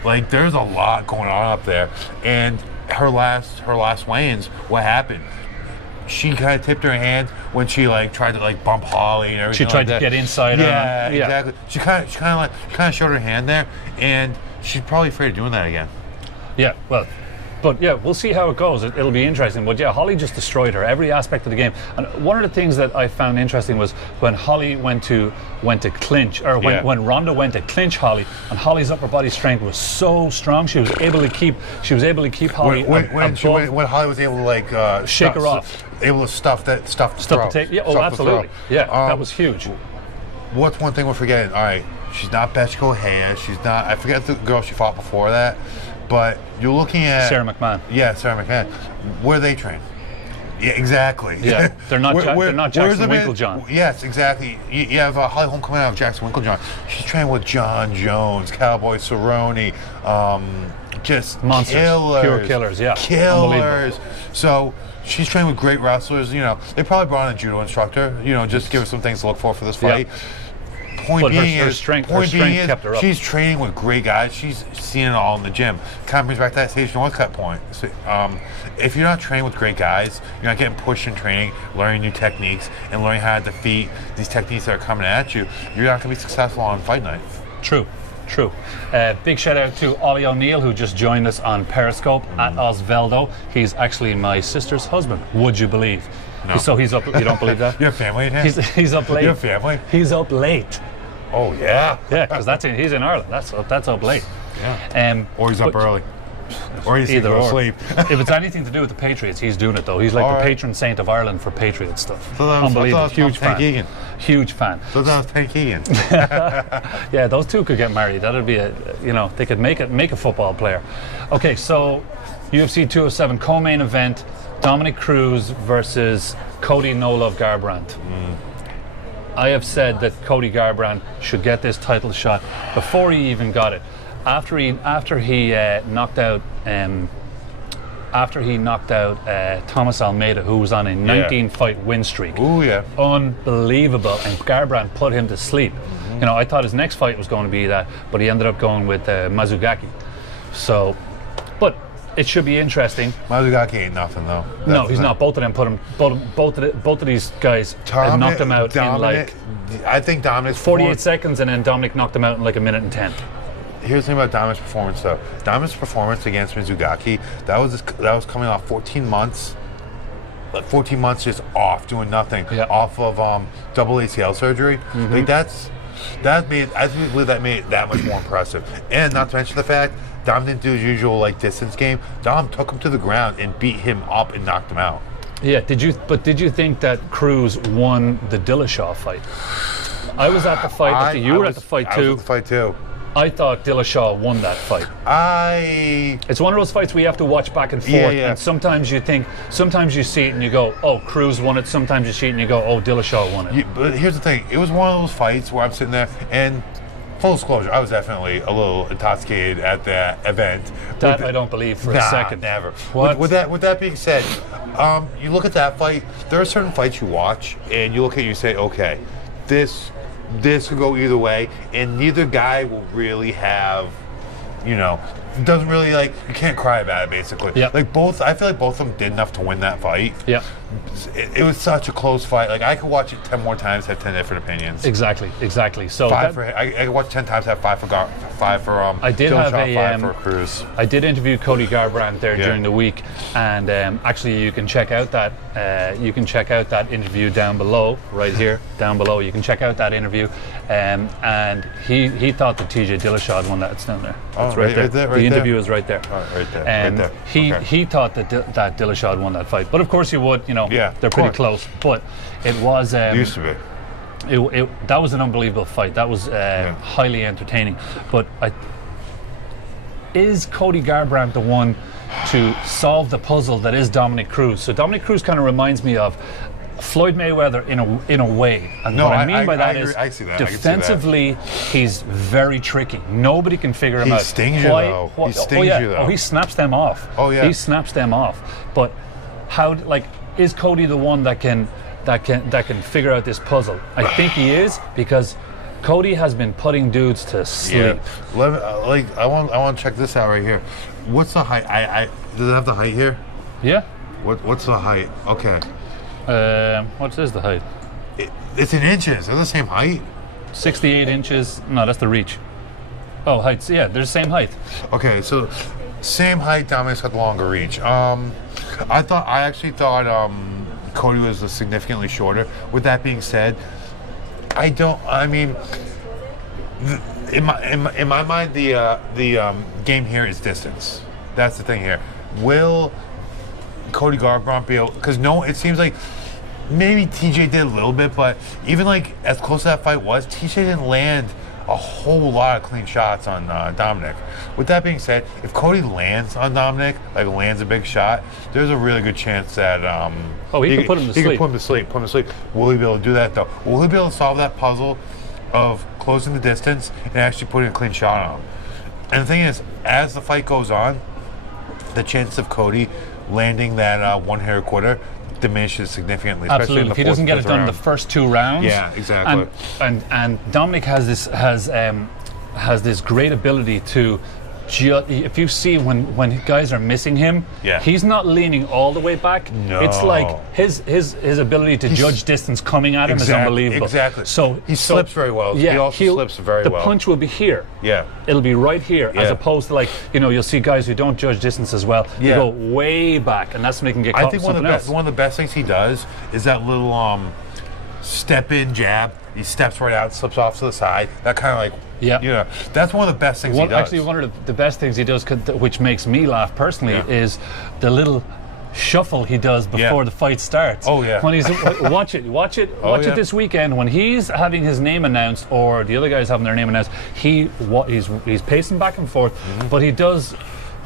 Like, there's a lot going on up there. And her last weigh-ins, what happened? She kind of tipped her hand when she like tried to like bump Holly and everything. She tried like that. to get inside. Yeah, exactly. She kind of showed her hand there, and she's probably afraid of doing that again. Yeah, well, but yeah, we'll see how it goes. It'll be interesting. But yeah, Holly just destroyed her every aspect of the game. And one of the things that I found interesting was when Holly went to clinch, or when Ronda went to clinch Holly, and Holly's upper body strength was so strong, she was able to keep Holly when Holly was able to like shake her off, able to stuff the tape. Yeah, oh, absolutely. Yeah, that was huge. What's one thing we're forgetting? All right, she's not Betchko Hayes. She's not. I forget the girl she fought before that. But you're looking at Sarah McMahon. Yeah, Sarah McMahon. Where they train? Yeah, exactly. Yeah, they're not Jackson Winklejohn. Yes, exactly. You have Holly Holm coming out of Jackson Winklejohn. She's training with John Jones, Cowboy Cerrone, just monsters, killers, pure killers. Yeah, killers. So she's training with great wrestlers. You know, they probably brought in a judo instructor. You know, just to give her some things to look for this fight. Yeah. Point being her strength kept her up. She's training with great guys. She's seeing it all in the gym. Kind of brings back to that Sage Northcutt point. So, if you're not training with great guys, you're not getting pushed in training, learning new techniques, and learning how to defeat these techniques that are coming at you, you're not going to be successful on fight night. True. Big shout out to Ollie O'Neill, who just joined us on Periscope at Osvaldo. He's actually my sister's husband. Would you believe? No. So he's up. You don't believe that? You have family in here? He's up late. You have family? He's up late. Oh yeah. Yeah, because he's in Ireland. That's up late. Yeah. Or he's up early. Or he's either asleep. If it's anything to do with the Patriots, he's doing it though. He's like the patron saint of Ireland for Patriot stuff. Unbelievable. Huge fan. Huge fan. So that was Tank Egan. Yeah, those two could get married. That'd be they could make a football player. Okay, so UFC 207 co-main event: Dominic Cruz versus Cody No Love Garbrandt. I have said that Cody Garbrandt should get this title shot before he even got it. After he knocked out Thomas Almeida, who was on a 19-fight win streak. Ooh, yeah. Unbelievable. And Garbrandt put him to sleep. You know, I thought his next fight was going to be that, but he ended up going with Mazugaki. So, but it should be interesting. Mazugaki ain't nothing though. No, he's not. Both of them both of these guys knocked him out in like, I think Dominic's 48 seconds, and then Dominic knocked him out in like a minute and 10. Here's the thing about Dominic's performance though. Dominic's performance against Mizugaki, that was coming off 14 months. Like 14 months just off, doing nothing. Yeah. Off of double ACL surgery. Like that made it that much more impressive. And not to mention the fact Dom didn't do his usual like distance game. Dom took him to the ground and beat him up and knocked him out. Yeah, did you think that Cruz won the Dillashaw fight? I was at the fight. You were at the fight too. I was at the fight too. I thought Dillashaw won that fight. It's one of those fights where you have to watch back and forth. Yeah. And sometimes you see it and you go, oh, Cruz won it. Sometimes you see it and you go, oh, Dillashaw won it. Yeah, but here's the thing. It was one of those fights where I'm sitting there and, full disclosure, I was definitely a little intoxicated at that event. That I don't believe for a second. Never. What? With that being said, you look at that fight, there are certain fights you watch and you look at it and you say, okay, this could go either way, and neither guy will really have, doesn't really you can't cry about it basically. Yeah. I feel like both of them did enough to win that fight. Yeah. It was such a close fight. Like I could watch it 10 more times, have 10 different opinions. Exactly. So I could watch 10 times, have five for I did Dillashaw, have five for Cruz. I did interview Cody Garbrandt there during the week, and actually you can check out that interview down below, right here, down below. You can check out that interview, and he thought that TJ Dillashaw won that. It's down there. It's right there. The interview is right there. Oh, right there. He thought that Dillashaw won that fight, but of course you would. They're pretty close. But it was. It used to be. That was an unbelievable fight. That was highly entertaining. But is Cody Garbrandt the one to solve the puzzle that is Dominic Cruz? So Dominic Cruz kind of reminds me of Floyd Mayweather in a way. And what I mean by that is defensively, he's very tricky. Nobody can figure him out. He stings you though. He stings you though. Oh, he snaps them off. Oh yeah. He snaps them off. But how is Cody the one that can figure out this puzzle? I think he is, because Cody has been putting dudes to sleep. Yeah. I want to check this out right here. What's the height? Does it have the height here? Yeah. What's the height? Okay. What is the height? It's in inches. They're the same height. 68 inches. No, that's the reach. Oh, heights. Yeah, they're the same height. Okay, so same height. Dominic's got the longer reach. I actually thought Cody was significantly shorter. With that being said, in my mind, the game here is distance. That's the thing here. Will Cody Garbrandt be able? Because it seems like maybe TJ did a little bit, but even like as close as that fight was, TJ didn't land a whole lot of clean shots on Dominic. With that being said, if Cody lands on Dominic, like lands a big shot, there's a really good chance that he can put him to sleep. He can put him to sleep. Will he be able to do that though? Will he be able to solve that puzzle of closing the distance and actually putting a clean shot on him? And the thing is, as the fight goes on, the chance of Cody landing that one-hitter quarter diminishes significantely. Absolutely. If he doesn't get it done in the first 2 rounds. Yeah, exactly. And Dominic has this great ability to. If you see when guys are missing him, he's not leaning all the way back. No. It's like his ability to judge distance coming at him is unbelievable. Exactly. So he slips very well. Yeah, he also slips very well. The punch will be here. Yeah. It'll be right here, as opposed to you'll see guys who don't judge distance as well. They go way back, and that's when they can get caught. I think one of the best things he does is that little step in jab. He steps right out, slips off to the side. That kind of that's one of the best things he does. Actually, one of the best things he does, which makes me laugh personally, is the little shuffle he does before the fight starts. Oh yeah. When he's watch it this weekend when he's having his name announced or the other guys having their name announced. He's pacing back and forth, but he does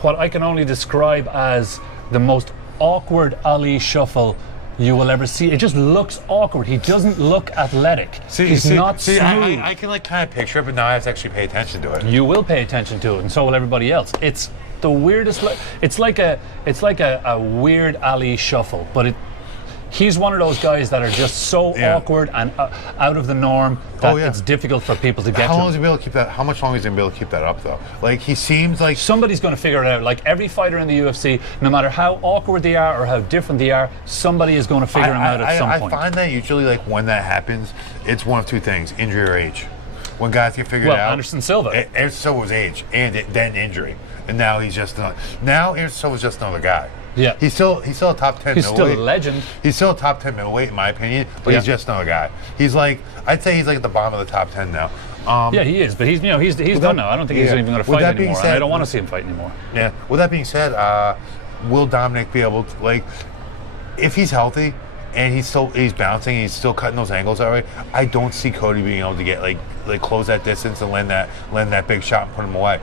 what I can only describe as the most awkward Ali shuffle you will ever see. It just looks awkward. He doesn't look athletic. He's not smooth. I can kind of picture it, but now I have to actually pay attention to it. You will pay attention to it, and so will everybody else. It's the weirdest. It's like a weird Ali shuffle, but he's one of those guys that are just so awkward and out of the norm that it's difficult for people to get How to. long is he able to keep that? How much longer is he going to be able to keep that up, though? Like, he seems like somebody's going to figure it out. Like every fighter in the UFC, no matter how awkward they are or how different they are, somebody is going to figure them out at some point. I find that usually, like, when that happens, it's one of two things: injury or age. When guys get figured out. Anderson Silva. Anderson Silva was age, and then injury, and now he's just Anderson Silva's just another guy. Yeah, he's still a top 10 He's middleweight. still a legend. He's still a top 10 middleweight in my opinion, but he's just another guy. He's I'd say he's like at the bottom of the top 10 now. Yeah, he is, but he's done now. I don't think he's even going to fight anymore. I don't want to see him fight anymore. Yeah. With that being said, will Dominic be able to if he's healthy and he's bouncing, he's still cutting those angles that way? I don't see Cody being able to get close that distance and land that big shot and put him away.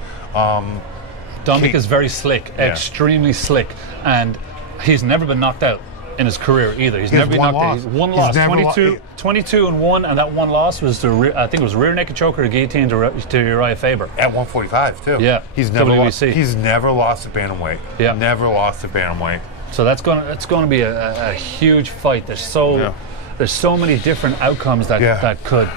Dominic is very slick, extremely slick, and he's never been knocked out in his career either. He's never been knocked out. He's one loss, 22-1, and that one loss was I think it was rear naked choke or a guillotine to Uriah Faber. At 145 too. Yeah, he's never lost. He's never lost at bantamweight. Yeah, never lost at bantamweight. So that's going to be a huge fight. There's so many different outcomes that could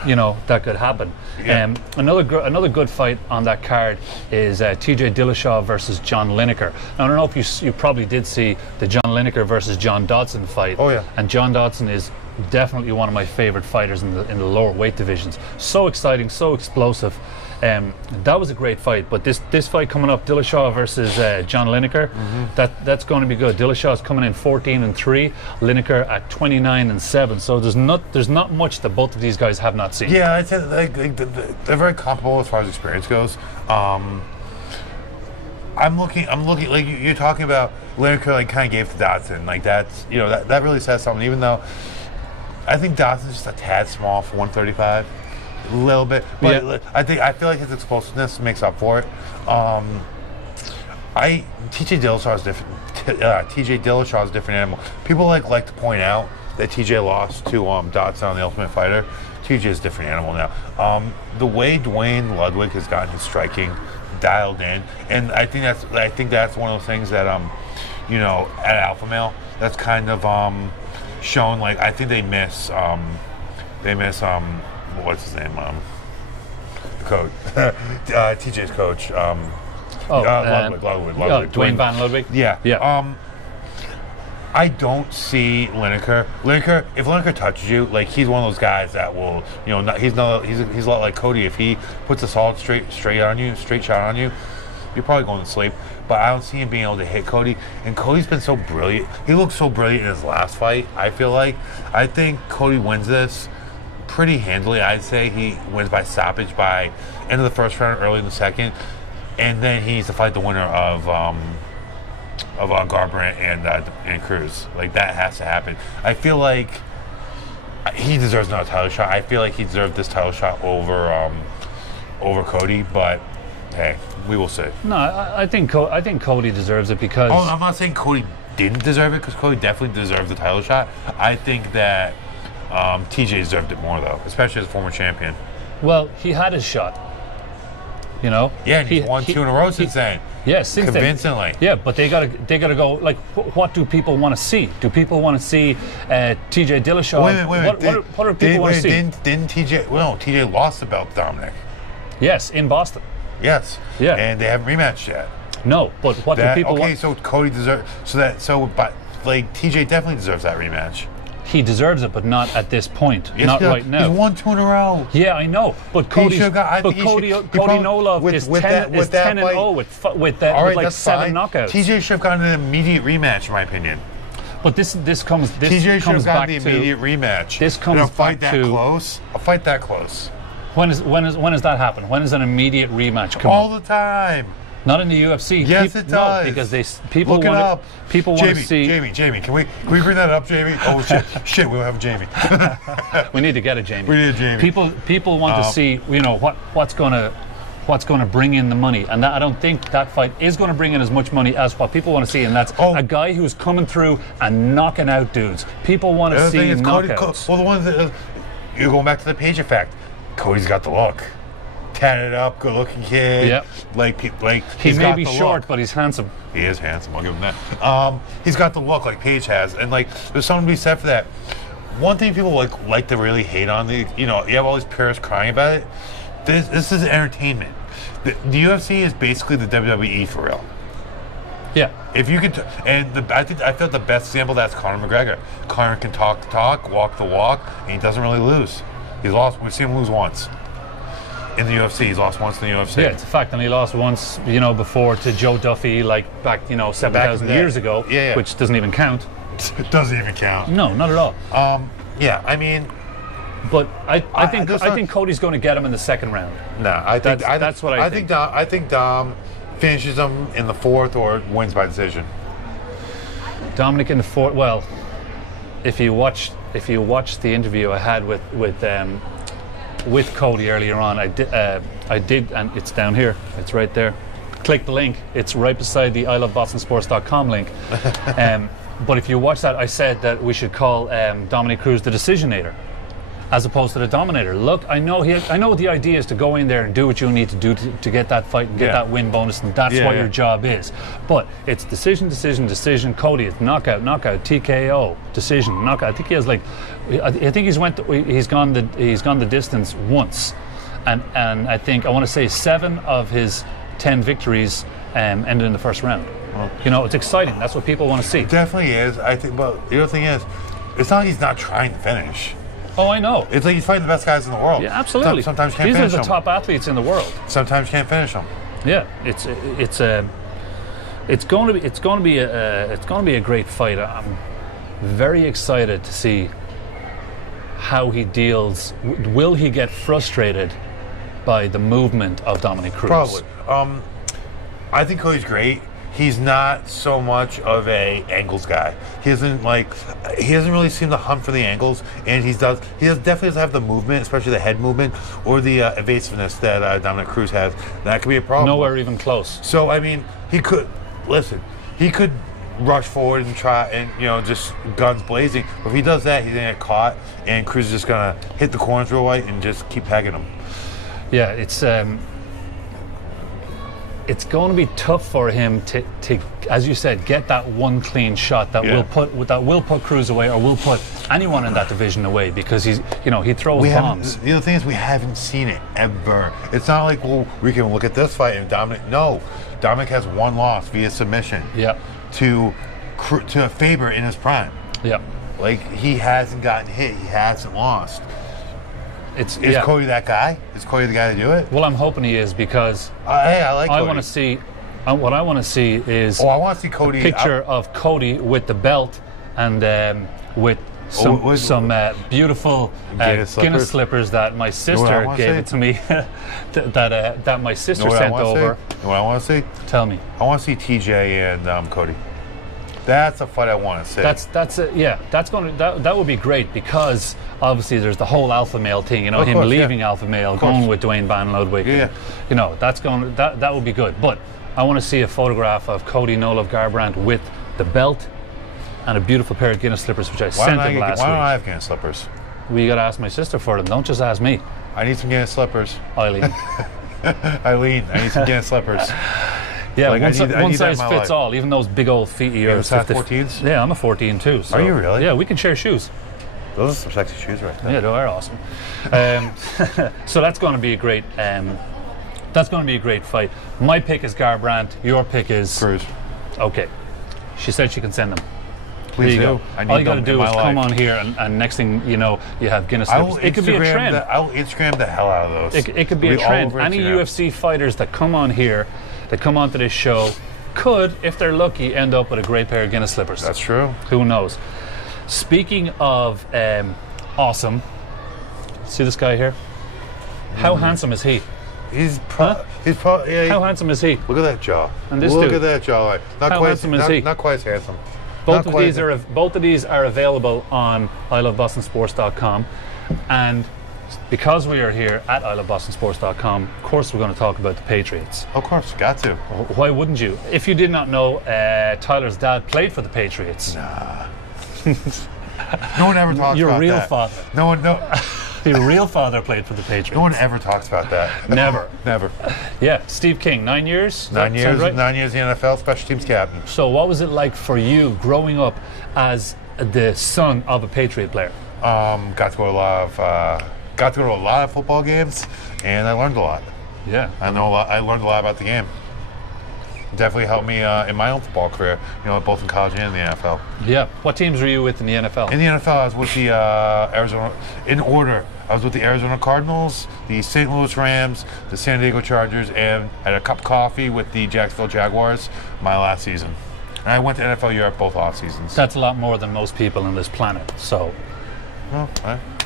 happen. Yeah. Another good fight on that card is TJ Dillashaw versus John Lineker. Now, I don't know if you probably did see the John Lineker versus John Dodson fight. Oh yeah. And John Dodson is definitely one of my favorite fighters in the lower weight divisions. So exciting, so explosive. That was a great fight, but this fight coming up, Dillashaw versus John Lineker, that's going to be good. Dillashaw's coming in 14-3, Lineker at 29-7. So there's not much that both of these guys have not seen. Yeah, I'd say they're very comparable as far as experience goes. I'm looking like you're talking about Lineker kind of gave to Dodson. That's that really says something. Even though I think Dodson's just a tad small for 135. A little bit, but I feel like his explosiveness makes up for it. TJ Dillashaw is different. TJ Dillashaw is a different animal. People like to point out that TJ lost to Dodson on The Ultimate Fighter. TJ is a different animal now. The way Dwayne Ludwig has gotten his striking dialed in, and I think that's one of those things that at Alpha Male that's kind of shown. I think they miss what's his name? coach, TJ's coach. Ludwig. Dwayne Van Ludwig. Yeah. I don't see Lineker. If Lineker touches you, like he's one of those guys that will, he's a lot like Cody. If he puts a solid straight shot on you, you're probably going to sleep. But I don't see him being able to hit Cody. And Cody's been so brilliant. He looked so brilliant in his last fight. I think Cody wins this pretty handily. I'd say he wins by stoppage by end of the first round, early in the second, and then he needs to fight the winner of Garbrandt and Cruz. Like that has to happen. I feel like he deserves another title shot. I feel like he deserved this title shot over Cody, but hey, we will see. No, I think Cody deserves it because. Oh, I'm not saying Cody didn't deserve it because Cody definitely deserved the title shot. I think that TJ deserved it more though, especially as a former champion. Well, he had his shot. Yeah, and he's won 2 in a row since then. Yeah, since convincingly. Yeah, but they gotta go. Like, what do people want to see? Do people want to see TJ Dillashaw? Wait a minute. What do people want to see? Didn't TJ? Well, no, TJ lost the belt to Dominic. Yes, in Boston. Yes. Yeah. And they haven't rematched yet. No, but what do people want? Okay, so Cody deserves. But TJ definitely deserves that rematch. He deserves it, but not at this point. Yes, not right now. He's won 2 in a row. Yeah, I know. But Cody Nolov is 10-0 with like 7 knockouts. TJ should have gotten an immediate rematch, in my opinion. But this comes TJ should have gotten the to immediate rematch. This comes a fight back that to close. A fight that close. When does that happen? When does an immediate rematch come? All the time. Not in the UFC. Yes, it does. No, because people look it up. People want to see. Jamie, can we bring that up, Jamie? Oh shit, we don't have a Jamie. We need to get a Jamie. We need a Jamie. People want to see, what's going to bring in the money, and I don't think that fight is going to bring in as much money as what people want to see, and that's a guy who's coming through and knocking out dudes. People want to see knockouts. Well, the ones that you're going back to the Page effect. Cody's got the look. Tatted up, good-looking kid. Yep. He may be short, but he's handsome. He is handsome. I'll give him that. He's got the look like Paige has, and there's something to be said for that. One thing people like to really hate on you have all these purists crying about it. This is entertainment. The UFC is basically the WWE for real. Yeah. If you could, I felt the best example of that's Conor McGregor. Conor can talk the talk, walk the walk, and he doesn't really lose. He's lost. We've seen him lose once. In the UFC, he's lost once in the UFC. Yeah, it's a fact, and he lost once, before to Joe Duffy, back, 7,000 years ago, which doesn't even count. It doesn't even count. No, not at all. Yeah, I mean, but I think Cody's going to get him in the second round. No, that's what I think. I think Dom finishes him in the 4th or wins by decision. Dominic in the 4th. Well, if you watch the interview I had with Cody earlier on, I did, and it's down here. It's right there. Click the link. It's right beside the ilovebostonsports.com link. But if you watch that, I said that we should call Dominic Cruz the decisionator, as opposed to the dominator. Look, I know the idea is to go in there and do what you need to do to get that fight and get that win bonus, and that's what your job is. But it's decision. Cody, it's knockout, TKO, decision, knockout. I think he has he's gone the distance once, and I think I want to say 7 of his 10 victories ended in the first round. It's exciting. That's what people want to see. It definitely is. I think. But the other thing is, it's not like he's not trying to finish. Oh, I know. It's like he's fighting the best guys in the world. Yeah, absolutely. Sometimes can't finish them. These are the top athletes in the world. Sometimes can't finish them. Yeah, it's going to be a great fight. I'm very excited to see how he deals. Will he get frustrated by the movement of Dominic Cruz? Probably. I think Cody's great. He's not so much of a angles guy. He doesn't really seem to hunt for the angles, and he definitely doesn't have the movement, especially the head movement or the evasiveness that Dominic Cruz has. That could be a problem. Nowhere even close. So I mean, he could rush forward and try and just guns blazing. But if he does that, he's gonna get caught, and Cruz is just gonna hit the corners real light and just keep pegging him. Yeah, it's. it's going to be tough for him to, as you said, get that one clean shot that will put Cruz away, or will put anyone in that division away, because he throws bombs. The other thing is, we haven't seen it ever. It's not like, well, we can look at this fight and Dominic has one loss via submission. Yeah. To a Faber in his prime. Yeah. Like, he hasn't gotten hit. He hasn't lost. Is Cody that guy? Is Cody the guy to do it? Well, I'm hoping he is, because hey, I like Cody. I want to see. What I want to see is I want to see Cody. A picture of Cody with the belt and with some beautiful Guinness slippers that my sister gave it to me. that my sister sent over. You know what I want to see? Tell me. I want to see TJ and Cody. That's a fight I want to see. That would be great, because obviously there's the whole alpha male thing, him leaving alpha male, going with Dwayne Van Ludwig. Yeah. That would be good. But I want to see a photograph of Cody No Love Garbrandt with the belt and a beautiful pair of Guinness slippers, which I sent him last week. Why don't I have Guinness slippers? Well, you got to ask my sister for them. Don't just ask me. I need some Guinness slippers. Eileen, I need some Guinness slippers. Yeah, one size fits all, even those big old feet of yours. Size 14s? Yeah, I'm a 14 too. So. Are you really? Yeah, we can share shoes. Those are some sexy shoes right there. Yeah, they are awesome. So that's going to be a great. That's going to be a great fight. My pick is Garbrandt. Your pick is Cruz. Okay. She said she can send them. Please do. All you got to do is come on here, and next thing you know, you have Guinness slippers. It could be a trend. I'll Instagram the hell out of those. It could be a trend. Any UFC fighters that come on here, that come onto this show, could, if they're lucky, end up with a great pair of Guinness slippers. That's true. Who knows? Speaking of awesome, see this guy here? How handsome is he? How handsome is he? Look at that jaw. And this Look at that jaw. How handsome is he? Not quite as handsome. Both of these are available on ilovebostonsports.com, and because we are here at ilovebostonsports.com, of course we're going to talk about the Patriots. Of course, got to. Why wouldn't you? If you did not know, Tyler's dad played for the Patriots. Nah. No one ever talks about that. Your real father. No. Your real father played for the Patriots. No one ever talks about that. Never. Never. Yeah, Steve King, 9 years? 9 years, right? 9 years in the NFL, special teams captain. So what was it like for you growing up as the son of a Patriot player? Got to go to a lot of football games, and I learned a lot. Yeah. I learned a lot about the game. Definitely helped me in my own football career, both in college and in the NFL. Yeah. What teams were you with in the NFL? In the NFL, I was with the Arizona, in order. I was with the Arizona Cardinals, the St. Louis Rams, the San Diego Chargers, and had a cup of coffee with the Jacksonville Jaguars my last season. And I went to NFL Europe both off seasons. That's a lot more than most people on this planet. So, well,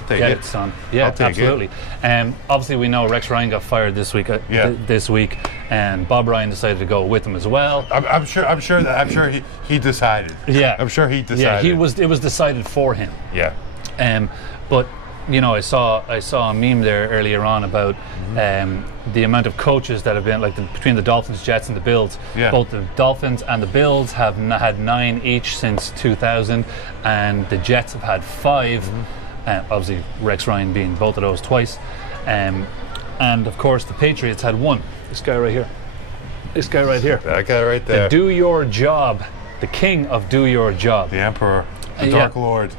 take it, son. Yeah, absolutely. Obviously, we know Rex Ryan got fired this week. This week, and Bob Ryan decided to go with him as well. I'm sure he decided. Yeah, I'm sure he decided. Yeah, it was decided for him. Yeah. But I saw a meme there earlier on about the amount of coaches that have been between the Dolphins, Jets, and the Bills. Yeah. Both the Dolphins and the Bills have had 9 each since 2000, and the Jets have had 5. Obviously, Rex Ryan being both of those twice. And of course, the Patriots had 1. This guy right here. This guy right here. That guy right there. The do your job. The king of do your job. The Emperor. The Dark Lord.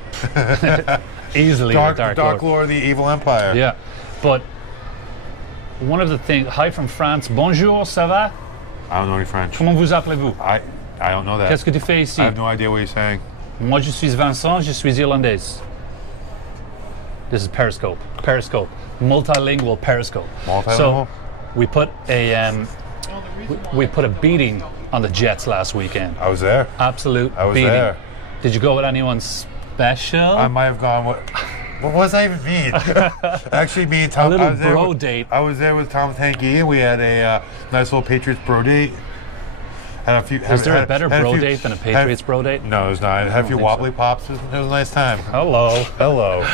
Easily the Dark Lord of the evil empire. Yeah. But one of the things... Hi from France. Bonjour, ça va? I don't know any French. Comment vous appelez-vous? I don't know that. Qu'est-ce que tu fais ici? I have no idea what you're saying. Moi, je suis Vincent, je suis irlandaise. This is Periscope. Multilingual Periscope. So we put a beating on the Jets last weekend. I was there. Absolute beating. I was there. Did you go with anyone special? I might have gone with... What does that even mean? Actually, me and Tom... A little bro date. I was there with Tom Tanky, and we had a nice little Patriots bro date. Is there a better bro date than a Patriots bro date? No, there's not. Had a few wobbly pops. It was a nice time. Hello. Hello.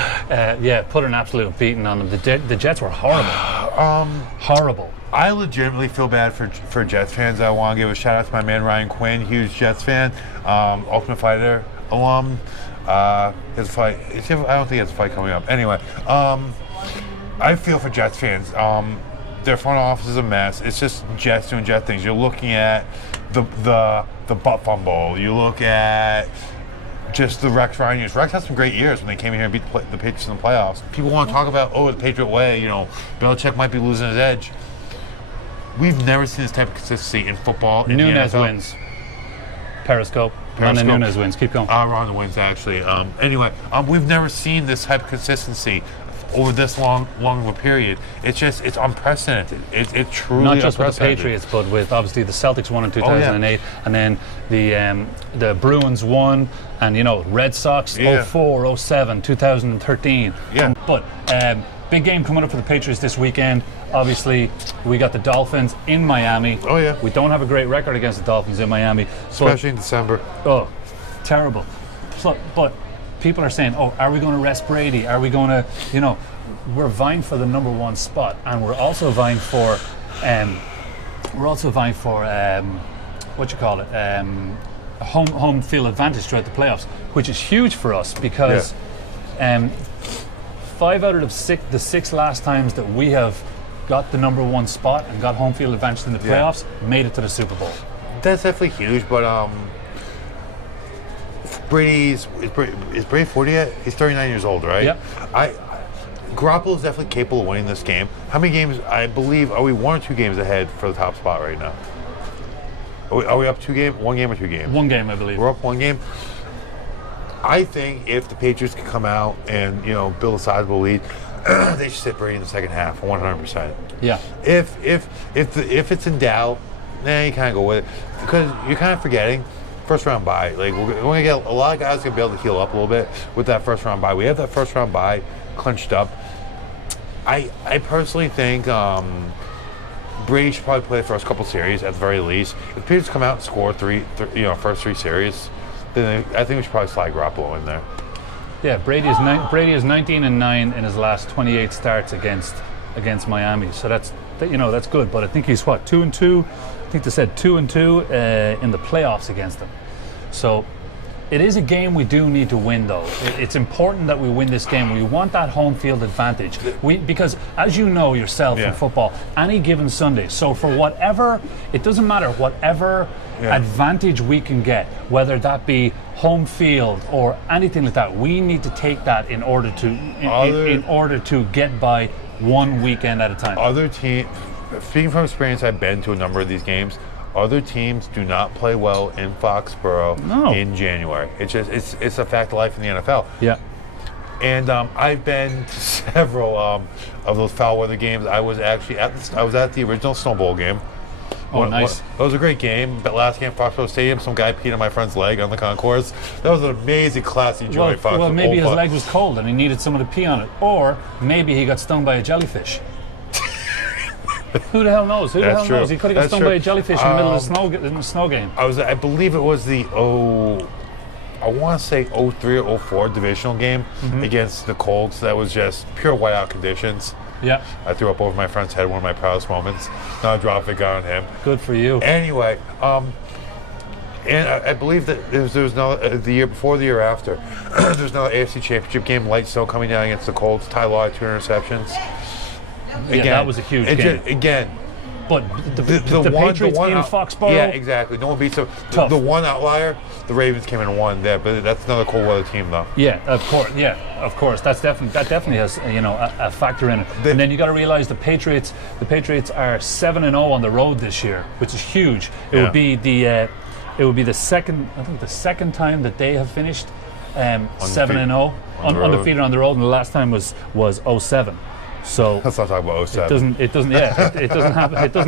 Put an absolute beating on them. The Jets were horrible. Horrible. I legitimately feel bad for Jets fans. I want to give a shout out to my man Ryan Quinn, huge Jets fan, Ultimate Fighter alum. His fight. I don't think he has a fight coming up. Anyway, I feel for Jets fans. Their front office is a mess. It's just Jets doing Jet things. You're looking at the butt fumble. You look at just the Rex Ryan years. Rex had some great years when they came in here and beat the Patriots in the playoffs. People want to talk about, the Patriot way. Belichick might be losing his edge. We've never seen this type of consistency in football. Nunez wins. Periscope. Ronda Nunez wins. Keep going. Ronda wins, actually. Anyway, we've never seen this type of consistency over this long of a period. It's unprecedented. It's truly not just with the unprecedented. Patriots, but with obviously the Celtics won in 2008, and then the Bruins won, and Red Sox 04, 07, 2013. Yeah. But big game coming up for the Patriots this weekend. Obviously, we got the Dolphins in Miami. Oh yeah. We don't have a great record against the Dolphins in Miami, especially in December. Oh, terrible. So, but people are saying, are we going to rest Brady? Are we going to, we're vying for the number one spot, and we're also vying for, home field advantage throughout the playoffs, which is huge for us because 5 out of the 6 last times that we have got the number one spot and got home field advantage in the playoffs made it to the Super Bowl. That's definitely huge, but is Brady 40 yet? He's 39 years old, right? Yep. Garoppolo is definitely capable of winning this game. How many games, I believe, are we 1 or 2 games ahead for the top spot right now? Are we up 2 games? 1 game or 2 games? 1 game, I believe. We're up 1 game. I think if the Patriots can come out and build a sizable lead, they should sit Brady in the second half, 100%. Yeah. If it's in doubt, then you kind of go with it, because you're kind of forgetting first round bye. Like we're going to get a lot of guys going to be able to heal up a little bit with that first round bye. We have that first round bye clinched up. I personally think Brady should probably play the first couple series at the very least. If the Patriots come out and score first 3 series, then I think we should probably slide Garoppolo in there. Yeah, Brady is 19-9 in his last 28 starts against Miami. So that's good. But I think he's 2-2. I think they said 2-2 in the playoffs against them. So it is a game we do need to win, though. It's important that we win this game. We want that home field advantage. Because as you know yourself in football, any given Sunday. So for whatever, it doesn't matter whatever advantage we can get, whether that be home field or anything like that, we need to take that in order to get by 1 weekend at a time. Other teams, speaking from experience, I've been to a number of these games. Other teams do not play well in Foxborough in January. It's a fact of life in the NFL. Yeah. And I've been to several of those foul weather games. I was actually at the original Snow Bowl game. Oh, nice. It was a great game. But last game, Foxborough Stadium, some guy peed on my friend's leg on the concourse. That was an amazing, classy joint. Well, maybe his leg was cold and he needed someone to pee on it. Or maybe he got stung by a jellyfish. Who the hell knows? Who the hell knows? He could have got stung by a jellyfish in the middle of the snow game. I believe it was the I want to say 03 or 04 divisional game against the Colts. That was just pure whiteout conditions. Yeah. I threw up over my friend's head, one of my proudest moments. Not a drop it got on him. Good for you. Anyway, and I believe that there was no the year before, the year after, there's no AFC Championship game. Light snow coming down against the Colts. Ty Law had 2 interceptions. Again, that was a huge game. But the Patriots in Foxborough. Yeah, exactly. No one beats them. The one outlier, the Ravens came in and won there, but that's another cold weather team, though. Yeah, of course. Yeah, of course. That definitely has a factor in it. And then you got to realize the Patriots are 7-0 on the road this year, which is huge. It would be the second time that they have finished 7-0 undefeated on the road, and the last time was 07. So let's not talk about 07. It doesn't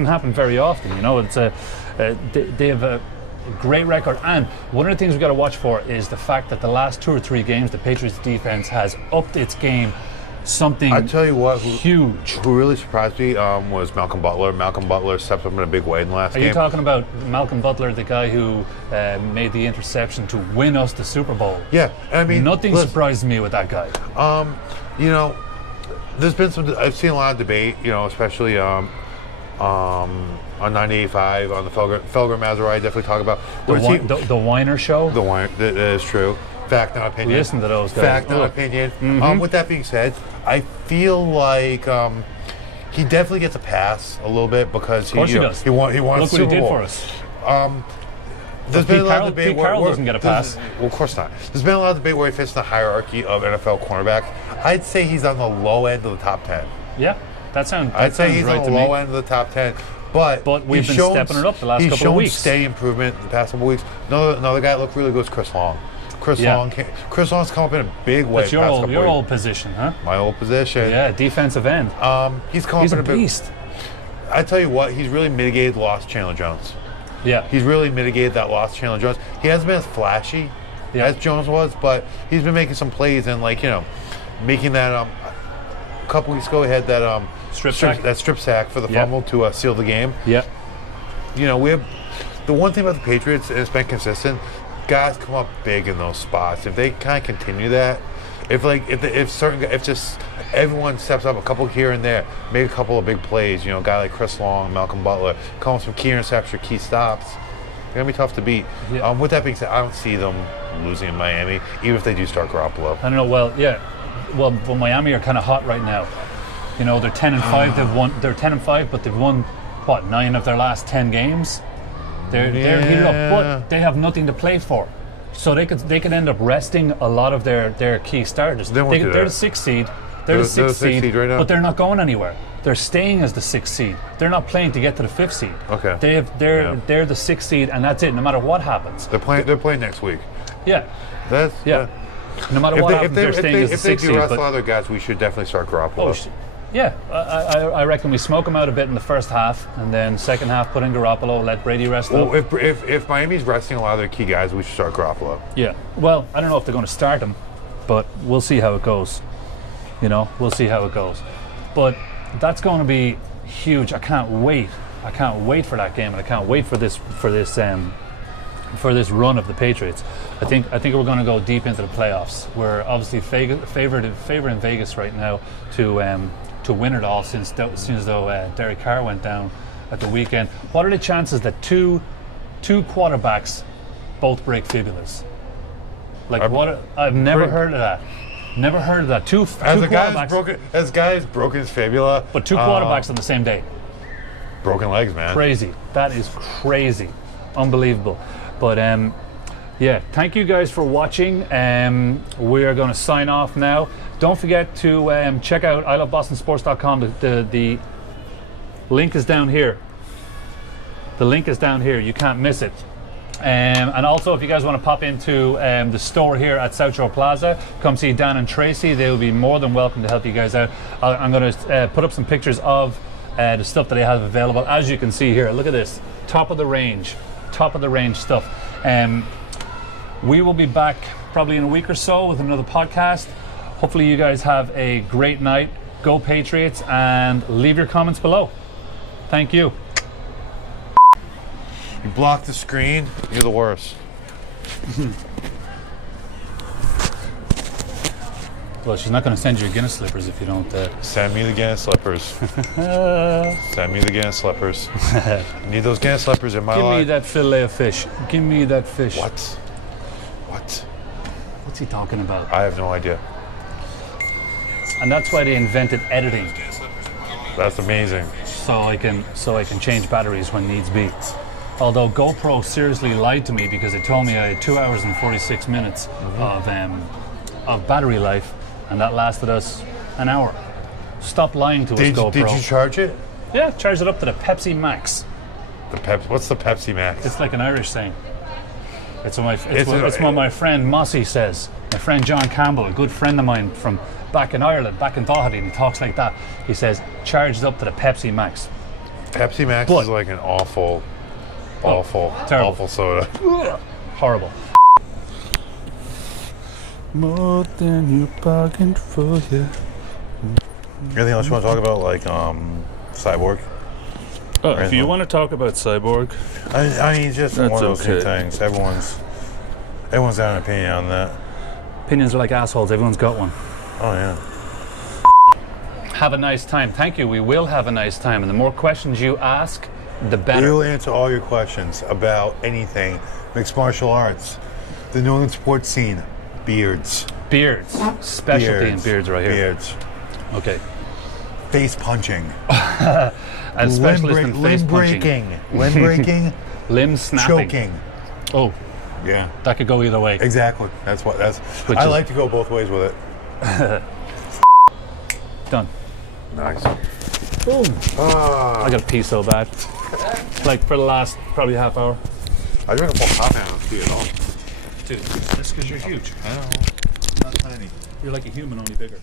happen very often. It's they have a great record, and one of the things we've got to watch for is the fact that the last 2 or 3 games the Patriots defense has upped its game. Something I tell you what, huge. Who really surprised me was Malcolm Butler. Malcolm Butler stepped up in a big way in the last game. Are you talking about Malcolm Butler, the guy who made the interception to win us the Super Bowl? Yeah, I mean, nothing surprised me with that guy. There's been I've seen a lot of debate, especially on 98.5 on the Felger Maserati. Definitely talk about the Whiner show. The Whiner, that is true. Fact, not opinion. Listen to those guys. Fact, not opinion. With that being said, I feel like he definitely gets a pass a little bit because he does. He won Look Super what he did Bowl. for us. There's been a lot of debate. Pete Carroll doesn't get a pass. Well, of course not. There's been a lot of debate where he fits in the hierarchy of NFL cornerbacks. I'd say he's on the low end of the top 10. Yeah, that sounds. I'd say he's right on the low end of the top 10. But we've been stepping it up the last couple of weeks. He's shown steady improvement the past couple of weeks. Another guy that looked really good is Chris Long. Chris Long's come up in a big way. That's your old position, huh? My old position. Yeah, defensive end. He's come up in a beast. I tell you what, he's really mitigated the loss of Chandler Jones. Yeah. He's really mitigated that loss of Chandler Jones. He hasn't been as flashy as Jones was, but he's been making some plays and making that a couple weeks ago he had that strip sack for the fumble to seal the game. Yeah. We have the one thing about the Patriots, and it's been consistent, guys come up big in those spots. If they kind of continue that, if just everyone steps up a couple here and there, make a couple of big plays, a guy like Chris Long, Malcolm Butler, come some key interception, key stops, they're going to be tough to beat. Yeah. With that being said, I don't see them losing in Miami, even if they do start Garoppolo. I don't know. Well, Miami are kind of hot right now. They're 10-5. They're 10-5, but they've won 9 of their last 10 games. They're heated up, but they have nothing to play for. So they could end up resting a lot of their key starters. They're the 6th seed. They're the sixth seed right now, but they're not going anywhere. They're staying as the 6th seed. They're not playing to get to the 5th seed. Okay. They're the 6th seed, and that's it. No matter what happens. They're playing next week. Yeah. No matter what happens, they're staying as the 6th seed. If they do wrestle other guys, we should definitely start Garoppolo. I reckon we smoke them out a bit in the first half, and then second half put in Garoppolo, let Brady rest up. If Miami's resting a lot of their key guys, we should start Garoppolo. Yeah. Well, I don't know if they're going to start him, but we'll see how it goes. We'll see how it goes. But that's going to be huge. I can't wait. I can't wait for that game, and I can't wait for this run of the Patriots. I think we're going to go deep into the playoffs. We're obviously favored in Vegas right now to win it all since though Derek Carr went down at the weekend. What are the chances that two quarterbacks both break fibulas? I've never heard of that. Never heard of that. Two quarterbacks. As guys broken his fibula. But two quarterbacks on the same day. Broken legs, man. Crazy. That is crazy. Unbelievable. But thank you guys for watching. We are going to sign off now. Don't forget to check out ilovebostonsports.com. The link is down here. The link is down here. You can't miss it. And also, if you guys want to pop into the store here at South Shore Plaza, come see Dan and Tracy. They will be more than welcome to help you guys out. I'm going to put up some pictures of the stuff that they have available. As you can see here, look at this. Top of the range stuff. We will be back probably in a week or so with another podcast. Hopefully you guys have a great night. Go Patriots, and leave your comments below. Thank you. You block the screen, you're the worst. Well, she's not going to send you Guinness slippers if you don't. Send me the Guinness slippers. Send me the Guinness slippers. I need those Guinness slippers in my life. Give me that fillet of fish. Give me that fish. What? What's he talking about? I have no idea. And that's why they invented editing. That's amazing. So I can change batteries when needs be. Although GoPro seriously lied to me because they told me I had 2 hours and 46 minutes of battery life, and that lasted us an hour. Stop lying to us, GoPro. Did you charge it? Yeah, charge it up to the Pepsi Max. What's the Pepsi Max? It's like an Irish saying. It's what my friend Mossy says. My friend John Campbell, a good friend of mine from back in Ireland, back in Doherty, and he talks like that. He says, charge it up to the Pepsi Max. Pepsi Max is like an awful soda. Horrible. More than you bargained for, yeah. Anything else you want to talk about, like Cyborg? If you want to talk about Cyborg, I mean, just one of those two things. Everyone's got an opinion on that. Opinions are like assholes. Everyone's got one. Oh yeah. Have a nice time. Thank you. We will have a nice time, and the more questions you ask, the better. We will answer all your questions about anything: mixed martial arts, the New England sports scene, beards. Specialty in beards right here. Beards. Okay. face punching. A specialist in face punching. Limb breaking. Limb snapping. Choking. Oh. Yeah. That could go either way. Exactly. I like to go both ways with it. Done. Nice. Boom. I got to pee so bad. Like for the last probably half hour. I drink a full coffee and I don't pee at all. Dude, that's because you're huge. I know. Not tiny. You're like a human, only bigger.